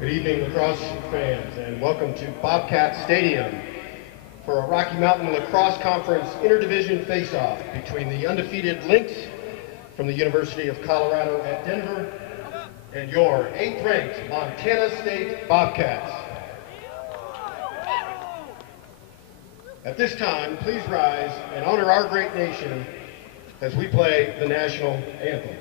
Good evening, Lacrosse fans, and welcome to Bobcat Stadium for a Rocky Mountain Lacrosse Conference interdivision face-off between the undefeated Lynx from the University of Colorado at Denver and your 8th-ranked Montana State Bobcats. At this time, please rise and honor our great nation as we play the national anthem.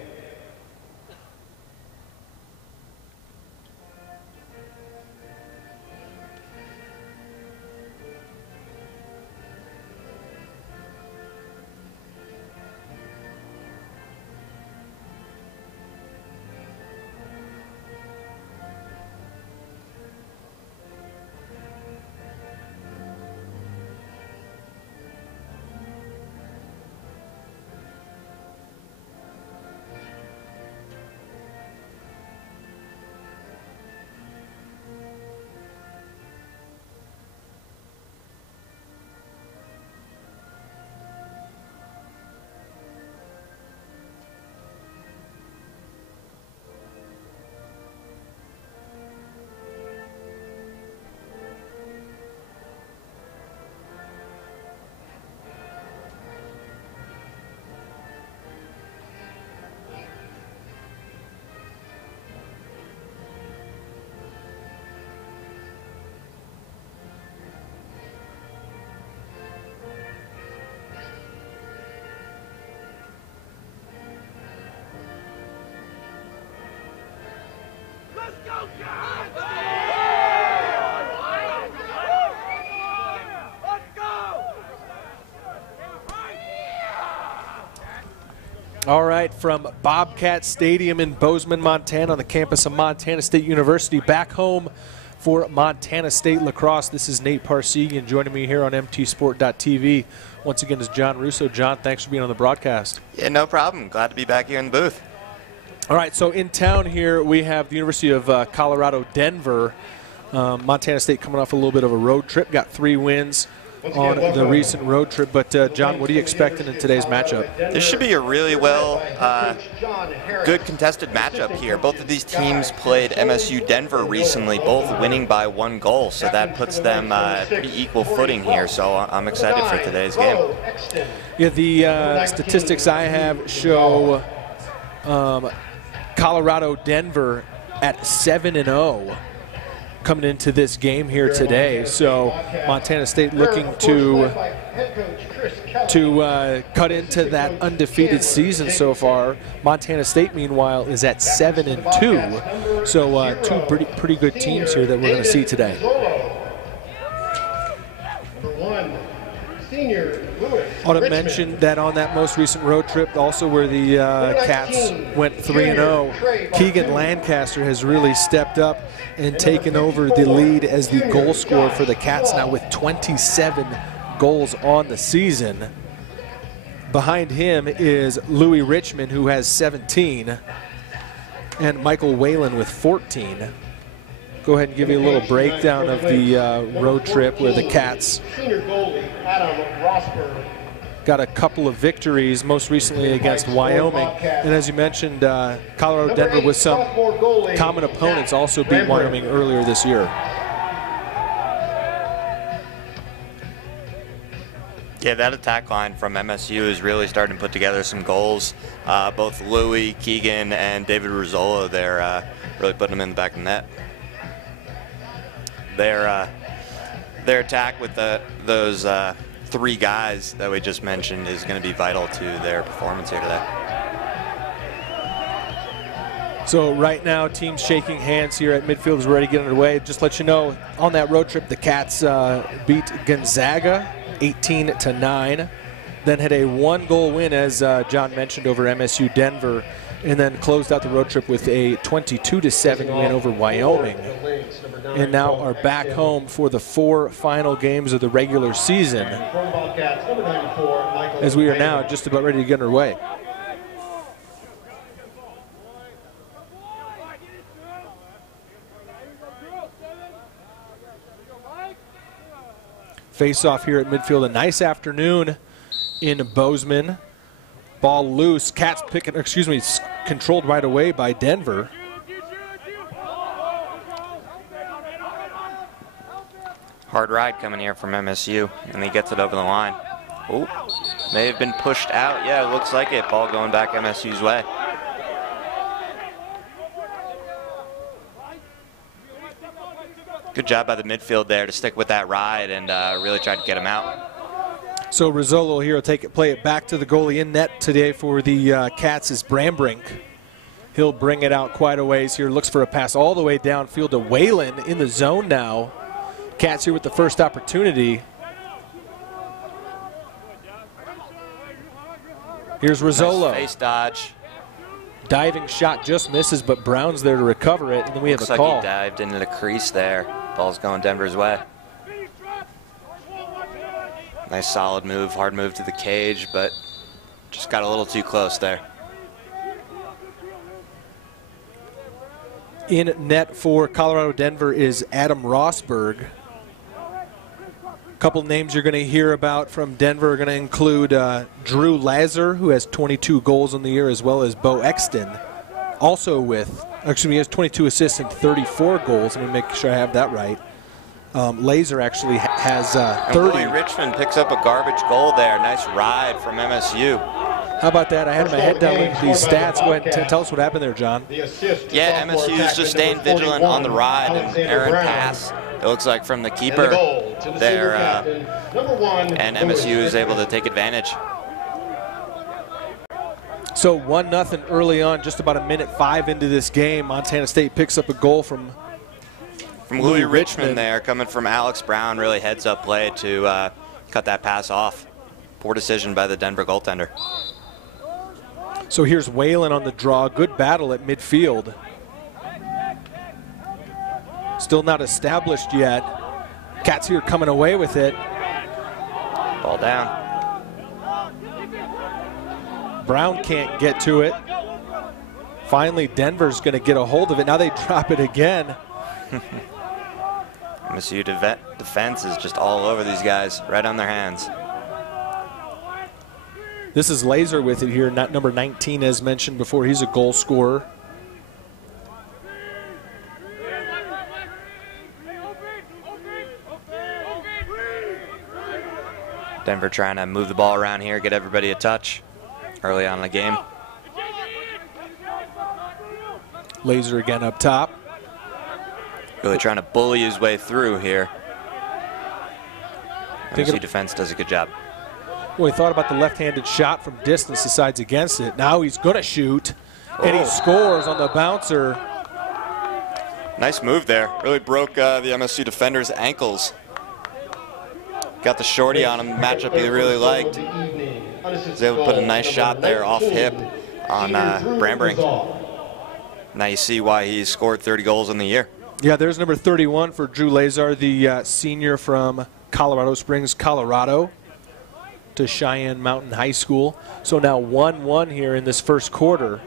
All right, from Bobcat Stadium in Bozeman, Montana, on the campus of Montana State University, back home for Montana State Lacrosse. This is Nate Parsegian. Joining me here on mtsport.tv once again is John Russo. John, thanks for being on the broadcast. Yeah, no problem. Glad to be back here in the booth. All right, so in town here we have the University of Colorado, Denver. Montana State coming off a little bit of a road trip, got 3 wins on the recent road trip. But, John, what are you expecting in today's matchup? This should be a really good contested matchup here. Both of these teams played MSU Denver recently, both winning by 1 goal, so that puts them pretty equal footing here. So I'm excited for today's game. Yeah, the statistics I have show Colorado Denver at 7-0 coming into this game here today. So Montana State looking to cut into that undefeated season so far. Montana State, meanwhile, is at 7-2. So 2 pretty good teams here that we're going to see today. I ought to mention that on that most recent road trip, also where the Cats went 3-0, Keegan Lancaster has really stepped up and taken over the lead as the goal scorer for the Cats now with 27 goals on the season. Behind him is Louis Richmond, who has 17, and Michael Whalen with 14. Go ahead and give you a little breakdown of the road trip where the Cats got a couple of victories, most recently against Wyoming. And as you mentioned, Colorado Denver with some common opponents also beat Wyoming earlier this year. Yeah, that attack line from MSU is really starting to put together some goals. Both Louis, Keegan, and David Ruzzola, they're really putting them in the back of the net. Their attack with those 3 guys that we just mentioned is going to be vital to their performance here today. So right now, teams shaking hands here at midfield as we're ready to get underway. Just to let you know, on that road trip, the Cats beat Gonzaga 18-9, then had a 1-goal win, as John mentioned, over MSU Denver, and then closed out the road trip with a 22-7 win over Wyoming. And now are back home for the 4 final games of the regular season, as we are now just about ready to get underway. Face-off here at midfield. A nice afternoon in Bozeman. Ball loose. Cats picking, controlled right away by Denver. hard ride coming here from MSU, and he gets it over the line. Oh, may have been pushed out. Yeah, it looks like it. Ball going back MSU's way. Good job by the midfield there to stick with that ride and really try to get him out. So Rizzolo here will play it back to the goalie in net today for the Cats is Brambrink. He'll bring it out quite a ways here. Looks for a pass all the way downfield to Whalen in the zone now. Cats here with the first opportunity. Here's Rizzolo. Nice face dodge. Diving shot just misses, but Brown's there to recover it, and then we have a call. Looks like he dived into the crease there. Ball's going Denver's way. Nice solid move, hard move to the cage, but just got a little too close there. In net for Colorado Denver is Adam Rosberg. A couple names you're going to hear about from Denver are going to include Drew Lazar, who has 22 goals in the year, as well as Bo Exton, also with, actually he has 22 assists and 34 goals. Let me make sure I have that right. Lazar actually has 30. Richmond picks up a garbage goal there. Nice ride from MSU. How about that? I had my head down with these stats. Go ahead and tell us what happened there, John. Yeah, MSU is just staying vigilant on the ride. And errant pass, it looks like, from the keeper there. And MSU is able to take advantage. So 1-0 early on, just about a minute 5 into this game. Montana State picks up a goal from Louis Richmond there, coming from Alex Brown. Really heads up play to cut that pass off. Poor decision by the Denver goaltender. So here's Whalen on the draw. Good battle at midfield. Still not established yet. Cats here coming away with it. Ball down. Brown can't get to it. Finally, Denver's going to get a hold of it. Now they drop it again. MSU defense is just all over these guys, right on their hands. This is Lazar with it here, not number 19 as mentioned before. He's a goal scorer. Denver trying to move the ball around here, get everybody a touch early on in the game. Lazar again up top. Really trying to bully his way through here. MSU defense does a good job. Well, he thought about the left-handed shot from distance, decides against it. Now he's going to shoot, and he scores on the bouncer. Nice move there. Really broke the MSU defender's ankles. Got the shorty on him, matchup he really liked. Was able to put a nice shot there off hip on Brambrink. Now you see why he's scored 30 goals in the year. Yeah, there's number 31 for Drew Lazar, the senior from Colorado Springs, Colorado, to Cheyenne Mountain High School. So now 1-1 here in this first quarter.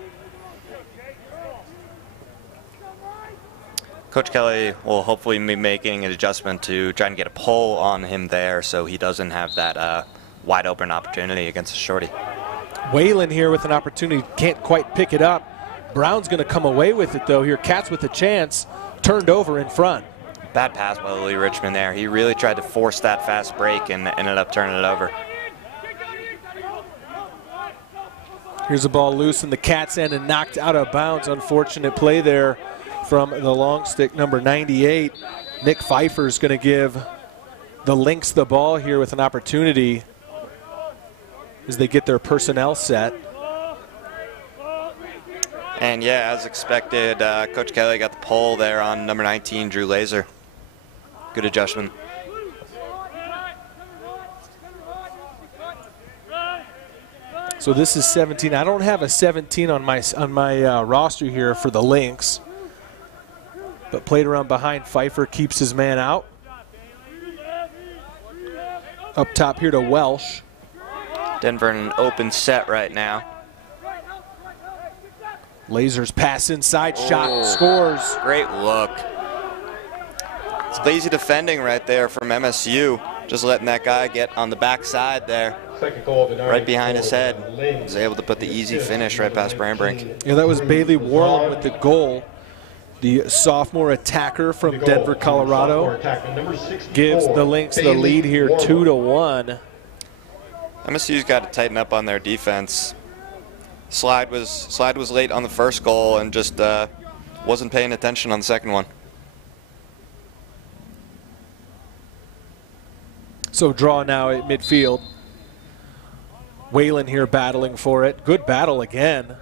Coach Kelly will hopefully be making an adjustment to try and get a pull on him there so he doesn't have that wide open opportunity against the shorty. Whalen here with an opportunity, can't quite pick it up. Brown's going to come away with it though here. Cats with a chance, turned over in front. Bad pass by Louis Richmond there. He really tried to force that fast break and ended up turning it over. Here's the ball loose in the Cats' end and knocked out of bounds. Unfortunate play there from the long stick, number 98. Nick Pfeiffer's going to give the Lynx the ball here with an opportunity as they get their personnel set. And yeah, as expected, Coach Kelly got the pull there on number 19, Drew Lazar. Good adjustment. So this is 17. I don't have a 17 on my roster here for the Lynx. But played around behind. Pfeiffer keeps his man out. Up top here to Welsh. Denver in an open set right now. Lazar's pass inside, shot, scores. Great look. It's lazy defending right there from MSU. Just letting that guy get on the backside there. Right behind his head. Was able to put the easy finish right past Brambrink. Yeah, that was Bailey Warland with the goal. the sophomore attacker from Denver, Colorado, gives the Lynx the lead here 2-1. MSU's got to tighten up on their defense. Slide was late on the first goal and just wasn't paying attention on the second one. So draw now at midfield. Whalen here battling for it. Good battle again.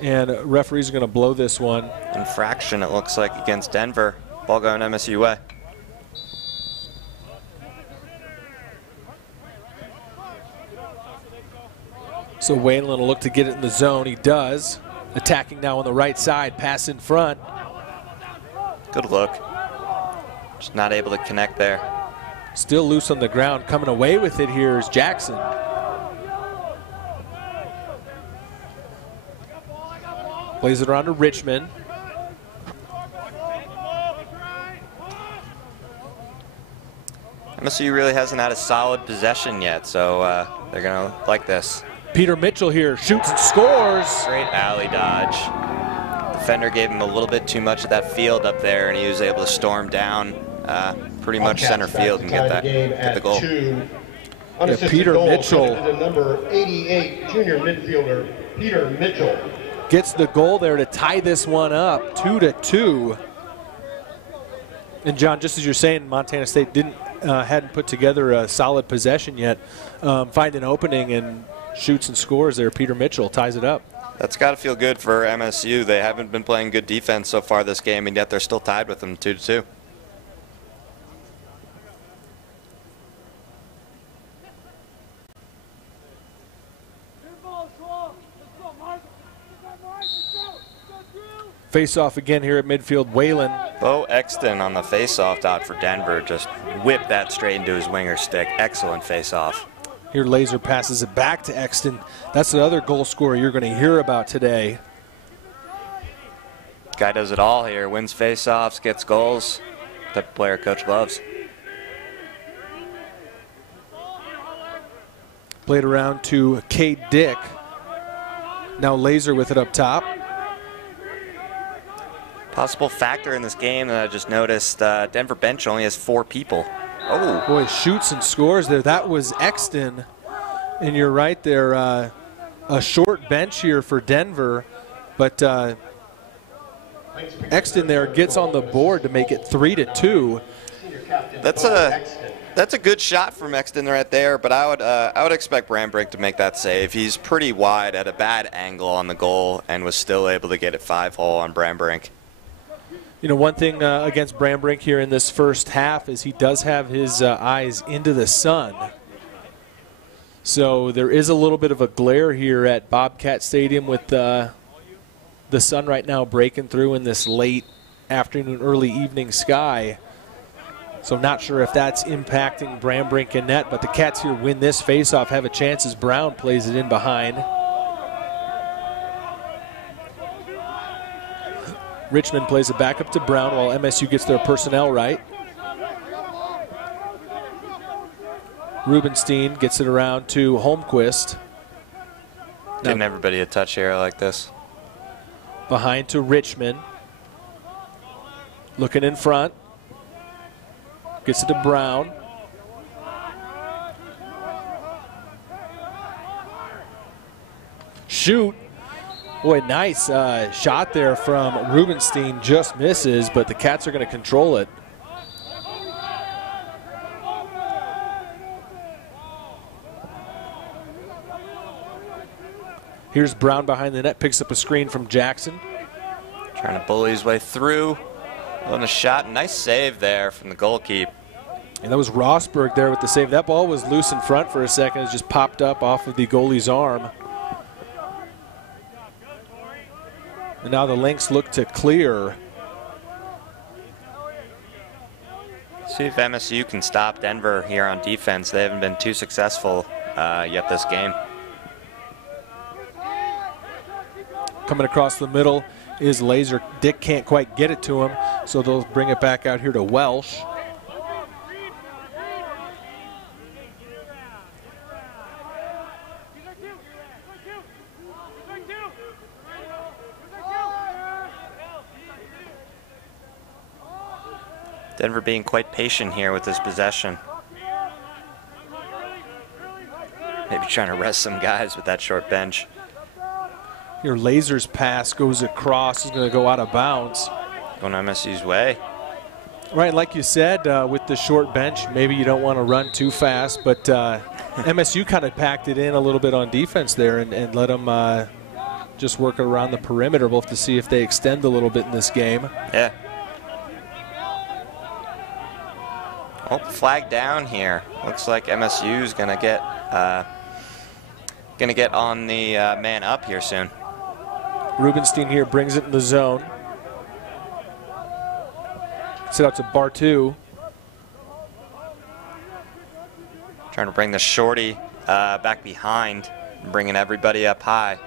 And referees are going to blow this one. Infraction, it looks like, against Denver. Ball going MSU way. So Whalen will look to get it in the zone. He does. Attacking now on the right side. Pass in front. Good look. Just not able to connect there. Still loose on the ground. Coming away with it here is Jackson. Plays it around to Richmond. MSU really hasn't had a solid possession yet, so they're going to like this. Peter Mitchell here shoots and scores. Great alley dodge. Defender gave him a little bit too much of that field up there, and he was able to storm down pretty much center field and get the goal. Yeah, Peter Mitchell. Number 88, junior midfielder Peter Mitchell Gets the goal there to tie this one up, 2-2. And John, just as you're saying, Montana State hadn't put together a solid possession yet. Find an opening and shoots and scores there. Peter Mitchell ties it up. That's got to feel good for MSU. They haven't been playing good defense so far this game, and yet they're still tied with them 2-2. Face-off again here at midfield. Whalen. Bo Exton on the face-off dot for Denver. Just whipped that straight into his winger stick. Excellent face-off. Here Laser passes it back to Exton. That's the other goal scorer you're going to hear about today. Guy does it all here. Wins face-offs, gets goals. Type of player coach loves. Played around to Cade Dick. Now Laser with it up top. Possible factor in this game that I just noticed, Denver bench only has 4 people. Oh. Boy, shoots and scores there. That was Exton. And you're right there, a short bench here for Denver. But Exton there gets on the board to make it 3-2. That's a good shot from Exton right there, but I would expect Brambrink to make that save. He's pretty wide at a bad angle on the goal and was still able to get it 5-hole on Brambrink. You know, one thing against Brambrink here in this first half is he does have his eyes into the sun. So there is a little bit of a glare here at Bobcat Stadium with the sun right now breaking through in this late afternoon, early evening sky. So I'm not sure if that's impacting Brambrink and net, but the Cats here win this faceoff, have a chance as Brown plays it in behind. Richmond plays it back up to Brown while MSU gets their personnel right. Rubenstein gets it around to Holmquist. Giving everybody a touch here like this. Behind to Richmond. Looking in front. Gets it to Brown. Shoot. Boy, nice shot there from Rubenstein. Just misses, but the Cats are going to control it. Here's Brown behind the net, picks up a screen from Jackson. Trying to bully his way through. On a shot, nice save there from the goalkeeper. And that was Rosberg there with the save. That ball was loose in front for a second. It just popped up off of the goalie's arm. And now the Lynx look to clear. See if MSU can stop Denver here on defense. They haven't been too successful yet this game. Coming across the middle is Laser. Dick can't quite get it to him, so they'll bring it back out here to Welsh. Denver being quite patient here with this possession. Maybe trying to rest some guys with that short bench. Your Laser's pass goes across, is going to go out of bounds. Going MSU's way. Right, like you said, with the short bench, maybe you don't want to run too fast, but MSU kind of packed it in a little bit on defense there and let them just work around the perimeter. We'll have to see if they extend a little bit in this game. Yeah. Oh, flag down here. Looks like MSU's gonna get on the man up here soon. Rubenstein here brings it in the zone. Sit out to Bartu. Trying to bring the shorty back behind, bringing everybody up high.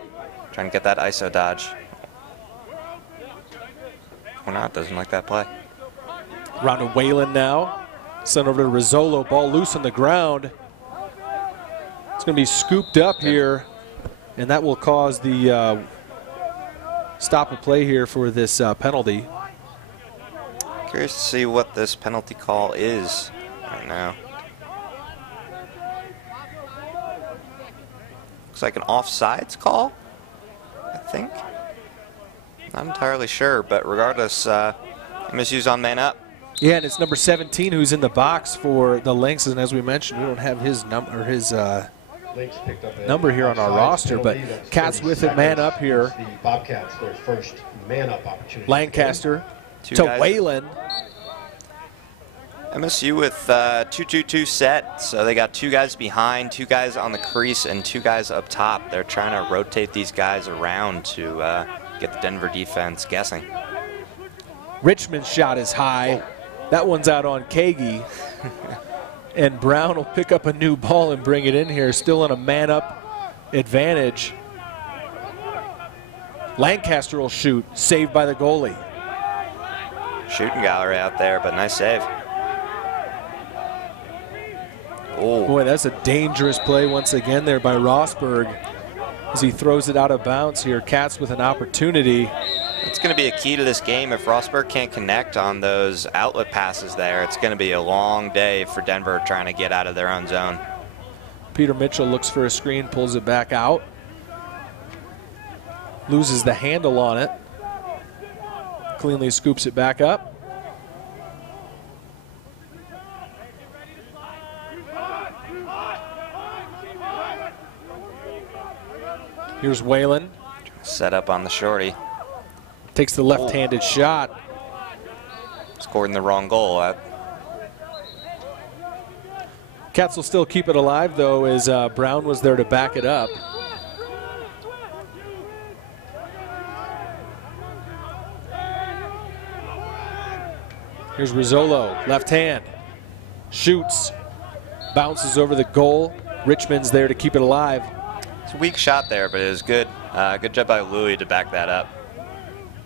Trying to get that ISO dodge. Or not, doesn't like that play. Round to Whalen now. Sent over to Rizzolo, ball loose on the ground. It's going to be scooped up here, and that will cause the stop of play here for this penalty. Curious to see what this penalty call is right now. Looks like an offsides call, I think. Not entirely sure, but regardless, MSU's on man up. Yeah, and it's number 17 who's in the box for the Lynx, and as we mentioned, we don't have his number here on our roster, but Cats with it, man up here. The Bobcats, their first man up opportunity. Lancaster Two to guys. Whalen. MSU with 2-2-2 set, so they got two guys behind, two guys on the crease, and two guys up top. They're trying to rotate these guys around to get the Denver defense guessing. Richmond's shot is high. That one's out on Kagi. And Brown will pick up a new ball and bring it in here, still in a man-up advantage. Lancaster will shoot, saved by the goalie. Shooting gallery out there, but nice save. Oh, boy, that's a dangerous play once again there by Rosberg as he throws it out of bounds here. Cats with an opportunity. It's going to be a key to this game. If Rosberg can't connect on those outlet passes there, it's going to be a long day for Denver trying to get out of their own zone. Peter Mitchell looks for a screen, pulls it back out. Loses the handle on it. Cleanly scoops it back up. Here's Whalen. Set up on the shorty. Takes the left-handed shot. Scored in the wrong goal. Cats will still keep it alive, though, as Brown was there to back it up. Here's Rizzolo, left hand. Shoots. Bounces over the goal. Richmond's there to keep it alive. It's a weak shot there, but it was good. Good job by Louis to back that up.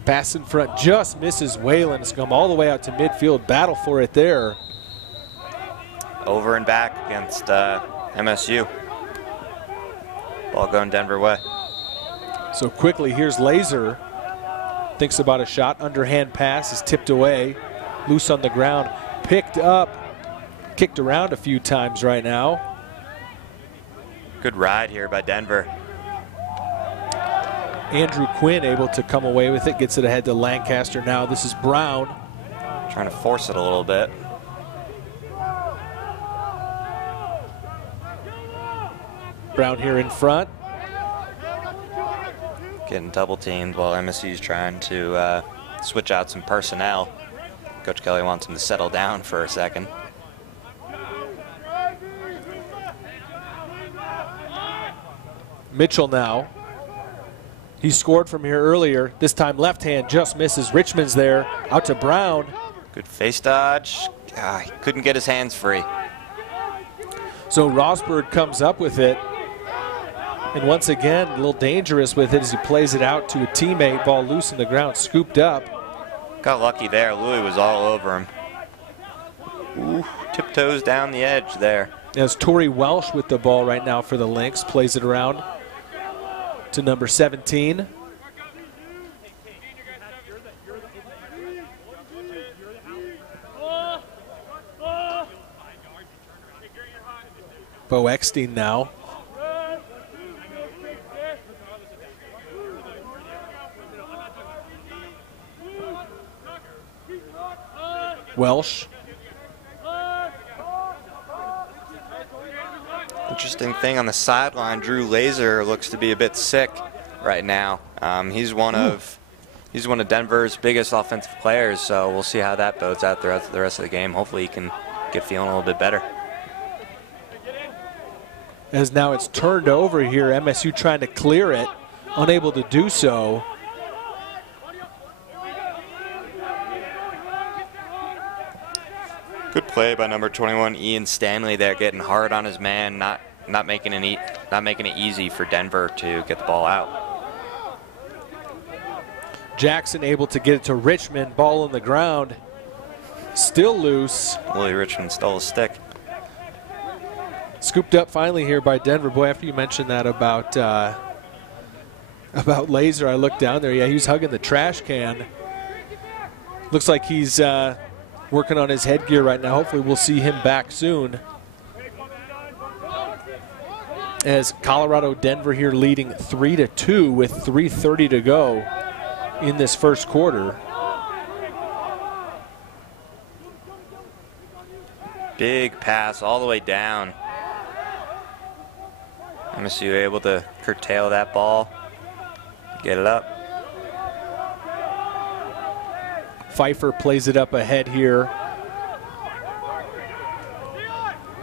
Pass in front just misses Whalen. It's come all the way out to midfield. Battle for it there. Over and back against MSU. Ball going Denver way. So quickly, here's Laser. Thinks about a shot. Underhand pass is tipped away. Loose on the ground. Picked up. Kicked around a few times right now. Good ride here by Denver. Andrew Quinn able to come away with it. Gets it ahead to Lancaster now. This is Brown. Trying to force it a little bit. Brown here in front. Getting double teamed while MSU's trying to switch out some personnel. Coach Kelly wants him to settle down for a second. Mitchell now. He scored from here earlier. This time left hand just misses. Richmond's there. Out to Brown. Good face dodge. He couldn't get his hands free. So Rosberg comes up with it. And once again, a little dangerous with it as he plays it out to a teammate. Ball loose in the ground, scooped up. Got lucky there. Louis was all over him. Ooh, tiptoes down the edge there. As Torrey Welsh with the ball right now for the Lynx. Plays it around to number 17. Bo Eckstein now. Welsh. Interesting thing on the sideline, Drew Laser looks to be a bit sick right now. He's one of Denver's biggest offensive players, so we'll see how that bodes out throughout the rest of the game. Hopefully he can get feeling a little bit better. As now it's turned over here, MSU trying to clear it, unable to do so. Good play by number 21, Ian Stanley there, getting hard on his man, not making it easy for Denver to get the ball out. Jackson able to get it to Richmond, ball on the ground, still loose. Willie Richmond stole a stick. Scooped up finally here by Denver. Boy, after you mentioned that about Laser, I looked down there. Yeah, he was hugging the trash can. Looks like he's working on his headgear right now. Hopefully we'll see him back soon. As Colorado Denver here leading 3-2 with 3:30 to go in this first quarter. Big pass all the way down. MSU able to curtail that ball, get it up. Pfeiffer plays it up ahead here.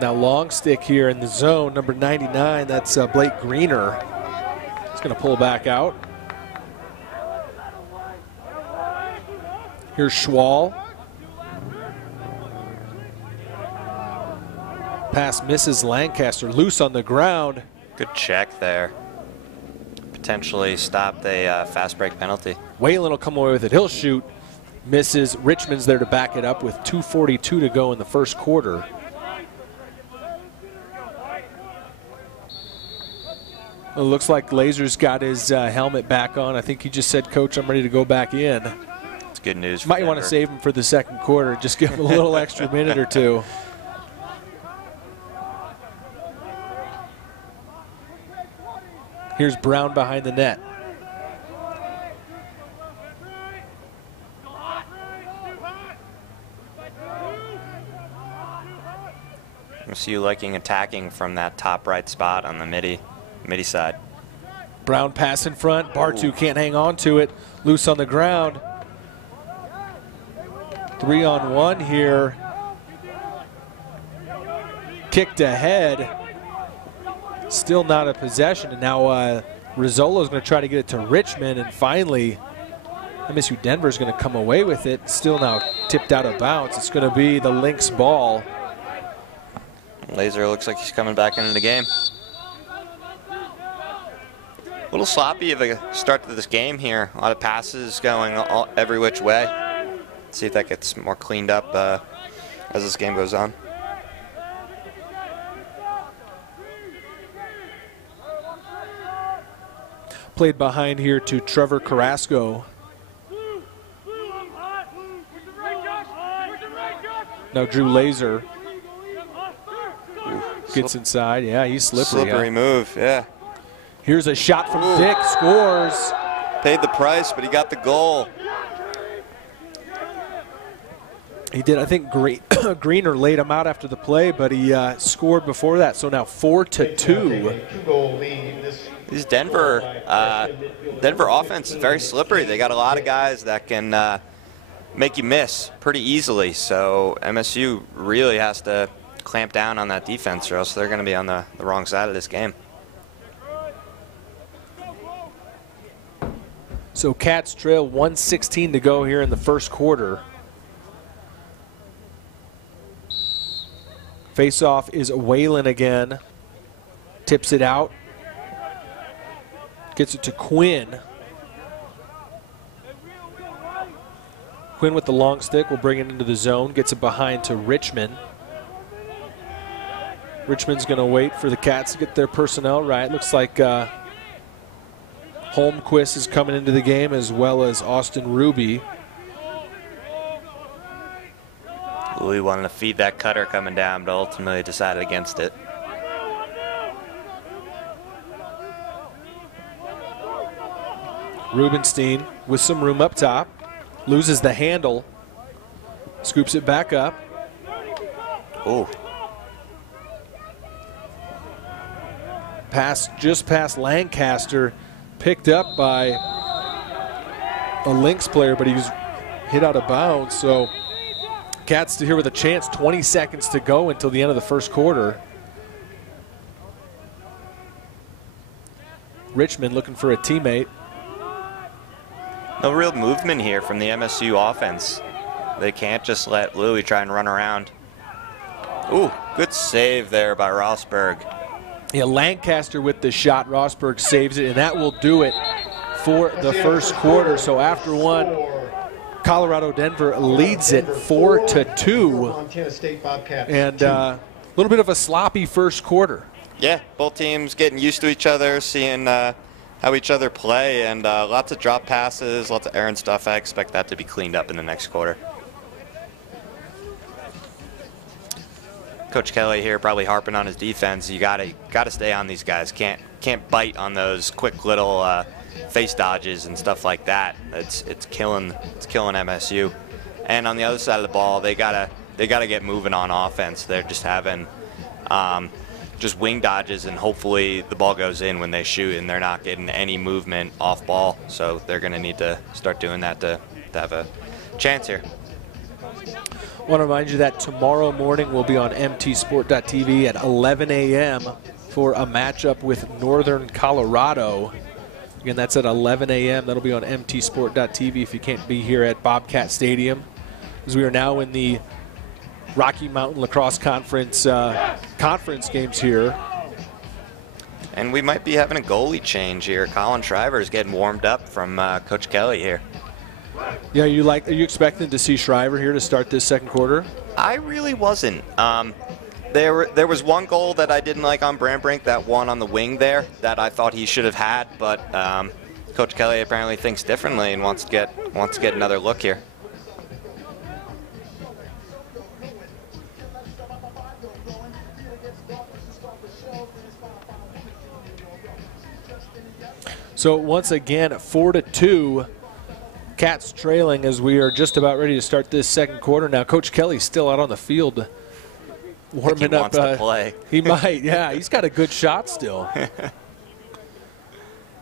Now long stick here in the zone, number 99, that's Blake Greener. He's going to pull back out. Here's Schwal. Pass misses Lancaster, loose on the ground. Good check there. Potentially stopped a fast break penalty. Whalen will come away with it. He'll shoot. Misses. Richmond's there to back it up with 2:42 to go in the first quarter. It looks like Laser's got his helmet back on. I think he just said, "Coach, I'm ready to go back in." It's good news for Might Denver. want to save him for the second quarter. Just give him a little extra minute or two. Here's Brown behind the net. MSU liking attacking from that top right spot on the midi side. Brown pass in front. Bartu can't hang on to it. Loose on the ground. 3-on-1 here. Kicked ahead. Still not a possession. And now Rizzolo's going to try to get it to Richmond. And finally, MSU Denver's going to come away with it. Still now tipped out of bounds. It's going to be the Lynx ball. Laser looks like he's coming back into the game. A little sloppy of a start to this game here. A lot of passes going every which way. See if that gets more cleaned up as this game goes on. Played behind here to Trevor Carrasco. Now Drew Laser gets inside. Yeah, he's slippery. Slippery move, yeah. Here's a shot from Dick, scores. Paid the price, but he got the goal. He did. I think Greener laid him out after the play, but he scored before that. So now 4-2. These Denver offense is very slippery. They got a lot of guys that can make you miss pretty easily. So MSU really has to clamp down on that defense, or else they're going to be on the wrong side of this game. So Cats trail 1:16 to go here in the first quarter. Face-off is Whalen again. Tips it out. Gets it to Quinn. Quinn with the long stick will bring it into the zone. Gets it behind to Richmond. Richmond's going to wait for the Cats to get their personnel right. Looks like Holmquist is coming into the game, as well as Austin Ruby. Louis wanted to feed that cutter coming down, but ultimately decided against it. Rubenstein with some room up top. Loses the handle. Scoops it back up. Oh. Pass just past Lancaster. Picked up by a Lynx player, but he was hit out of bounds. So Cats still here with a chance. 20 seconds to go until the end of the first quarter. Richmond looking for a teammate. No real movement here from the MSU offense. They can't just let Louis try and run around. Ooh, good save there by Rosberg. Yeah, Lancaster with the shot. Rosberg saves it, and that will do it for the first quarter. So after one, Colorado Denver leads it 4-2. And a little bit of a sloppy first quarter. Yeah, both teams getting used to each other, seeing how each other play, and lots of drop passes, lots of errant stuff. I expect that to be cleaned up in the next quarter. Coach Kelly here probably harping on his defense. You gotta stay on these guys. Can't bite on those quick little face dodges and stuff like that. It's killing MSU. And on the other side of the ball, they gotta get moving on offense. They're just having just wing dodges, and hopefully the ball goes in when they shoot, and they're not getting any movement off ball. So they're gonna need to start doing that to have a chance here. I want to remind you that tomorrow morning we'll be on mtsport.tv at 11 a.m. for a matchup with Northern Colorado. Again, that's at 11 a.m. That'll be on mtsport.tv if you can't be here at Bobcat Stadium, as we are now in the Rocky Mountain Lacrosse Conference games here. And we might be having a goalie change here. Colin Shriver is getting warmed up from Coach Kelly here. Yeah, are you expecting to see Shriver here to start this second quarter? I really wasn't. There was one goal that I didn't like on Brandbrink, that one on the wing there, that I thought he should have had, but Coach Kelly apparently thinks differently and wants to get another look here. So once again, 4-2. Cats trailing as we are just about ready to start this second quarter now. Coach Kelly's still out on the field warming up. Wants to play. He might, yeah. He's got a good shot still.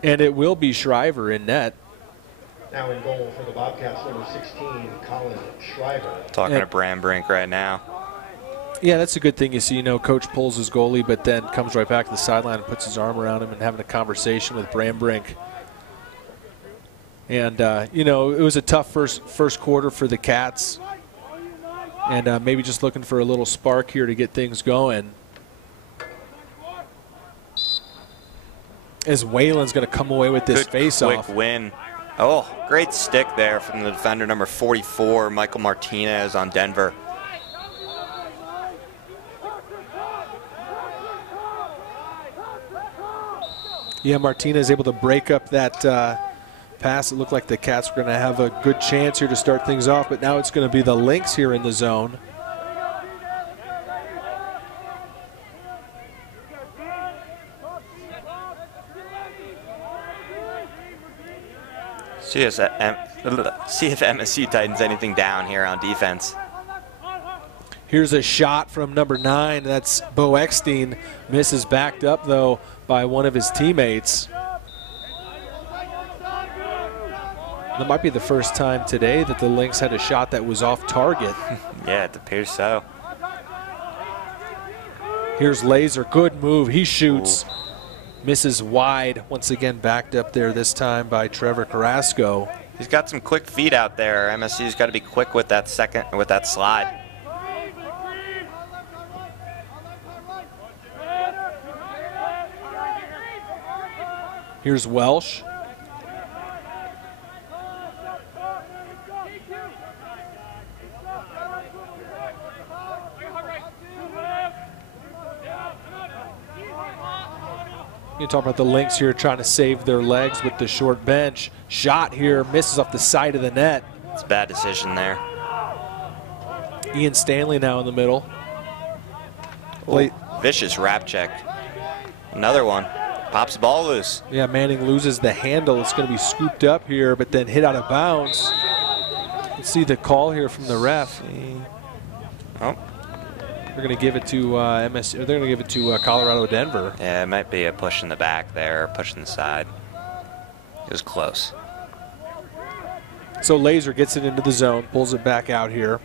And it will be Shriver in net. Now in goal for the Bobcats, number 16, Colin Shriver. Talking to Brandbrink right now. Yeah, that's a good thing. You see, Coach pulls his goalie, but then comes right back to the sideline and puts his arm around him and having a conversation with Brandbrink. And, it was a tough first quarter for the Cats. And maybe just looking for a little spark here to get things going. As Whalen's going to come away with this face-off. Quick win. Oh, great stick there from the defender, number 44, Michael Martinez on Denver. Yeah, Martinez able to break up that pass. It looked like the Cats were going to have a good chance here to start things off, but now it's going to be the Lynx here in the zone. See if MSU tightens anything down here on defense. Here's a shot from number 9. That's Bo Eckstein. Misses, backed up, though, by one of his teammates. That might be the first time today that the Lynx had a shot that was off target. Yeah, it appears so. Here's Laser. Good move. He shoots. Ooh. Misses wide. Once again backed up there, this time by Trevor Carrasco. He's got some quick feet out there. MSU's got to be quick with that slide. Here's Welsh. You talk about the Lynx here trying to save their legs with the short bench. Shot here, misses off the side of the net. It's a bad decision there. Ian Stanley now in the middle. Ooh, vicious wrap check. Another one. Pops the ball loose. Yeah, Manning loses the handle. It's going to be scooped up here, but then hit out of bounds. Let's see the call here from the ref. Oh. They're going to give it to MSU. They're going to give it to Colorado Denver. Yeah, it might be a push in the back there, push in the side. It was close. So Laser gets it into the zone, pulls it back out here.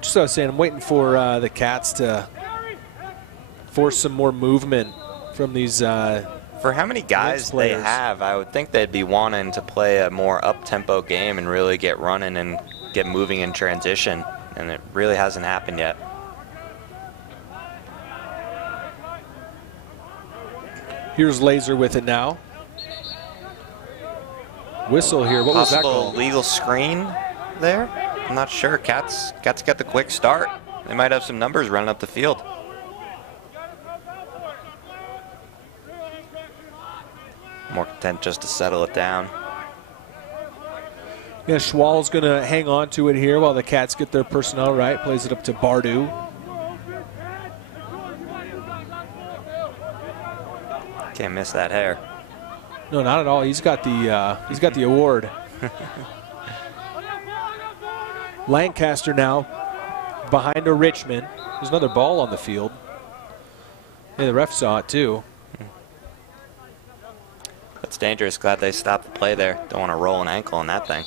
Just what I was saying, I'm waiting for the Cats to force some more movement from these For how many guys they have, I would think they'd be wanting to play a more up-tempo game and really get running and get moving in transition, and it really hasn't happened yet. Here's Laser with it now. Whistle here. What was that call? Possible legal screen there? I'm not sure. Cats got the quick start. They might have some numbers running up the field. More content just to settle it down. Yeah, Schwal's going to hang on to it here while the Cats get their personnel right. Plays it up to Bardu. Can't miss that hair. No, not at all. He's got the award. Lancaster now behind a Richmond. There's another ball on the field. Yeah, the ref saw it too. That's dangerous. Glad they stopped the play there. Don't want to roll an ankle on that thing.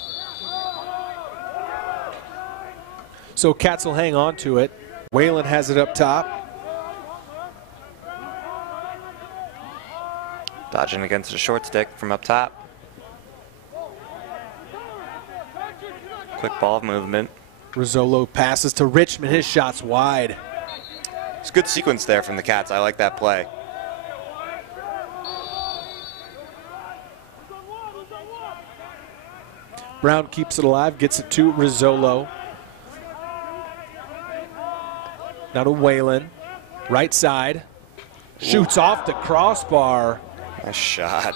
So Cats will hang on to it. Whalen has it up top. Dodging against the short stick from up top. Quick ball movement. Rizzolo passes to Richmond. His shot's wide. It's a good sequence there from the Cats. I like that play. Brown keeps it alive, gets it to Rizzolo. Now to Whalen. Right side. Shoots off the crossbar. Nice shot.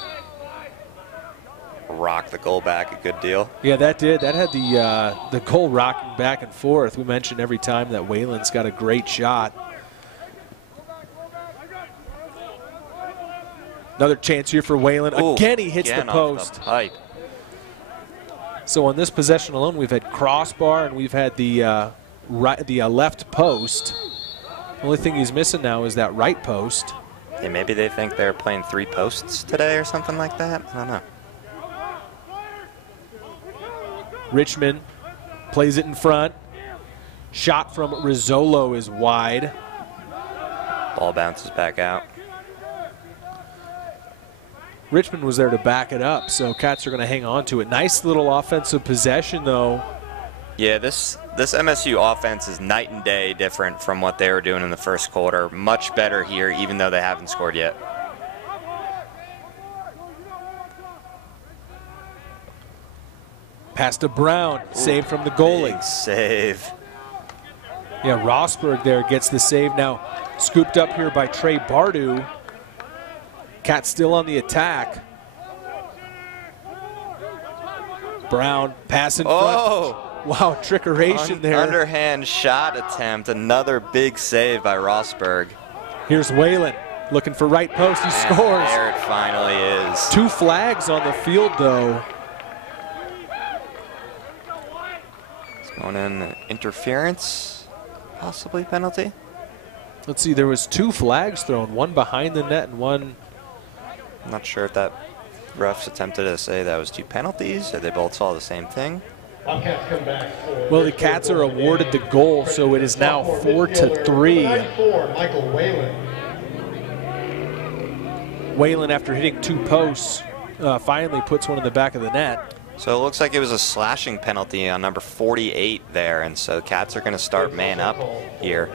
Rock the goal back a good deal. Yeah, that did. That had the goal rocking back and forth. We mentioned every time that Whalen's got a great shot. Another chance here for Whalen. Ooh, again, he hits the post. Off the pipe. So on this possession alone, we've had crossbar and we've had the left post. The only thing he's missing now is that right post. Yeah, maybe they think they're playing 3 posts today or something like that. I don't know. Richmond plays it in front. Shot from Rizzolo is wide. Ball bounces back out. Richmond was there to back it up, so Cats are going to hang on to it. Nice little offensive possession, though. Yeah, this MSU offense is night and day different from what they were doing in the first quarter. Much better here, even though they haven't scored yet. Pass to Brown, save from the goalie. Big save. Yeah, Rosberg there gets the save. Now scooped up here by Trey Bardu. Cats still on the attack. Brown pass in front. Wow, trickeration there. Underhand shot attempt. Another big save by Rosberg. Here's Whalen looking for right post. He scores. There it finally is. 2 flags on the field, though. It's going in interference, possibly penalty. Let's see, there was 2 flags thrown, one behind the net and one. I'm not sure if that refs attempted to say that was 2 penalties or they both saw the same thing. Well, the Cats are awarded the goal, so it is now 4-3. Michael Whalen. Whalen, after hitting 2 posts, finally puts one in the back of the net. So it looks like it was a slashing penalty on number 48 there, and so the Cats are going to start man up here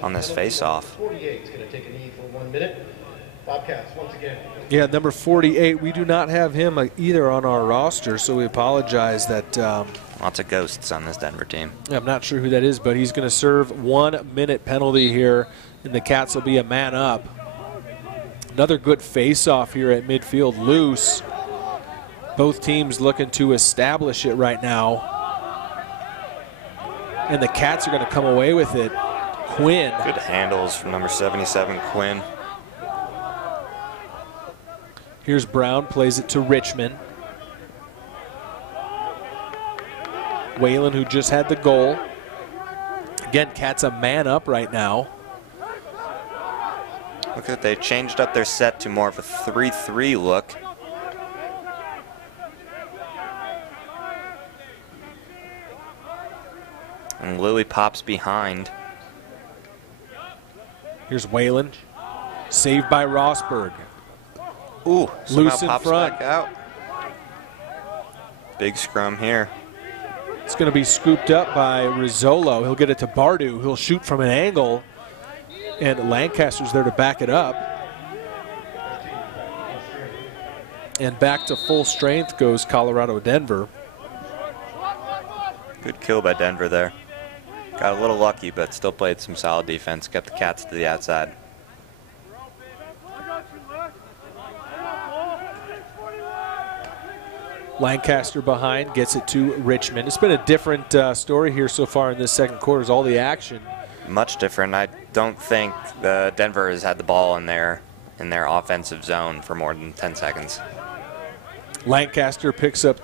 on this face-off. 48 is going to take a knee for 1 minute. Bobcats once again. Yeah, number 48, we do not have him either on our roster, so we apologize that. Lots of ghosts on this Denver team. I'm not sure who that is, but he's going to serve 1 minute penalty here, and the Cats will be a man up. Another good face-off here at midfield, loose. Both teams looking to establish it right now. And the Cats are going to come away with it. Quinn. Good handles from number 77, Quinn. Here's Brown, plays it to Richmond. Whalen, who just had the goal. Again, Cats a man up right now. Look at, they changed up their set to more of a 3-3 look. And Lily pops behind. Here's Whalen, saved by Rosberg. Ooh, loose in pops front. Back out. Big scrum here. It's going to be scooped up by Rizzolo. He'll get it to Bardu, who'll shoot from an angle, and Lancaster's there to back it up. And back to full strength goes Colorado Denver. Good kill by Denver there. Got a little lucky, but still played some solid defense. Kept the Cats to the outside. Lancaster behind, gets it to Richmond. It's been a different story here so far in this second quarter, is all the action. Much different. I don't think Denver has had the ball in their offensive zone for more than 10 seconds. Lancaster picks up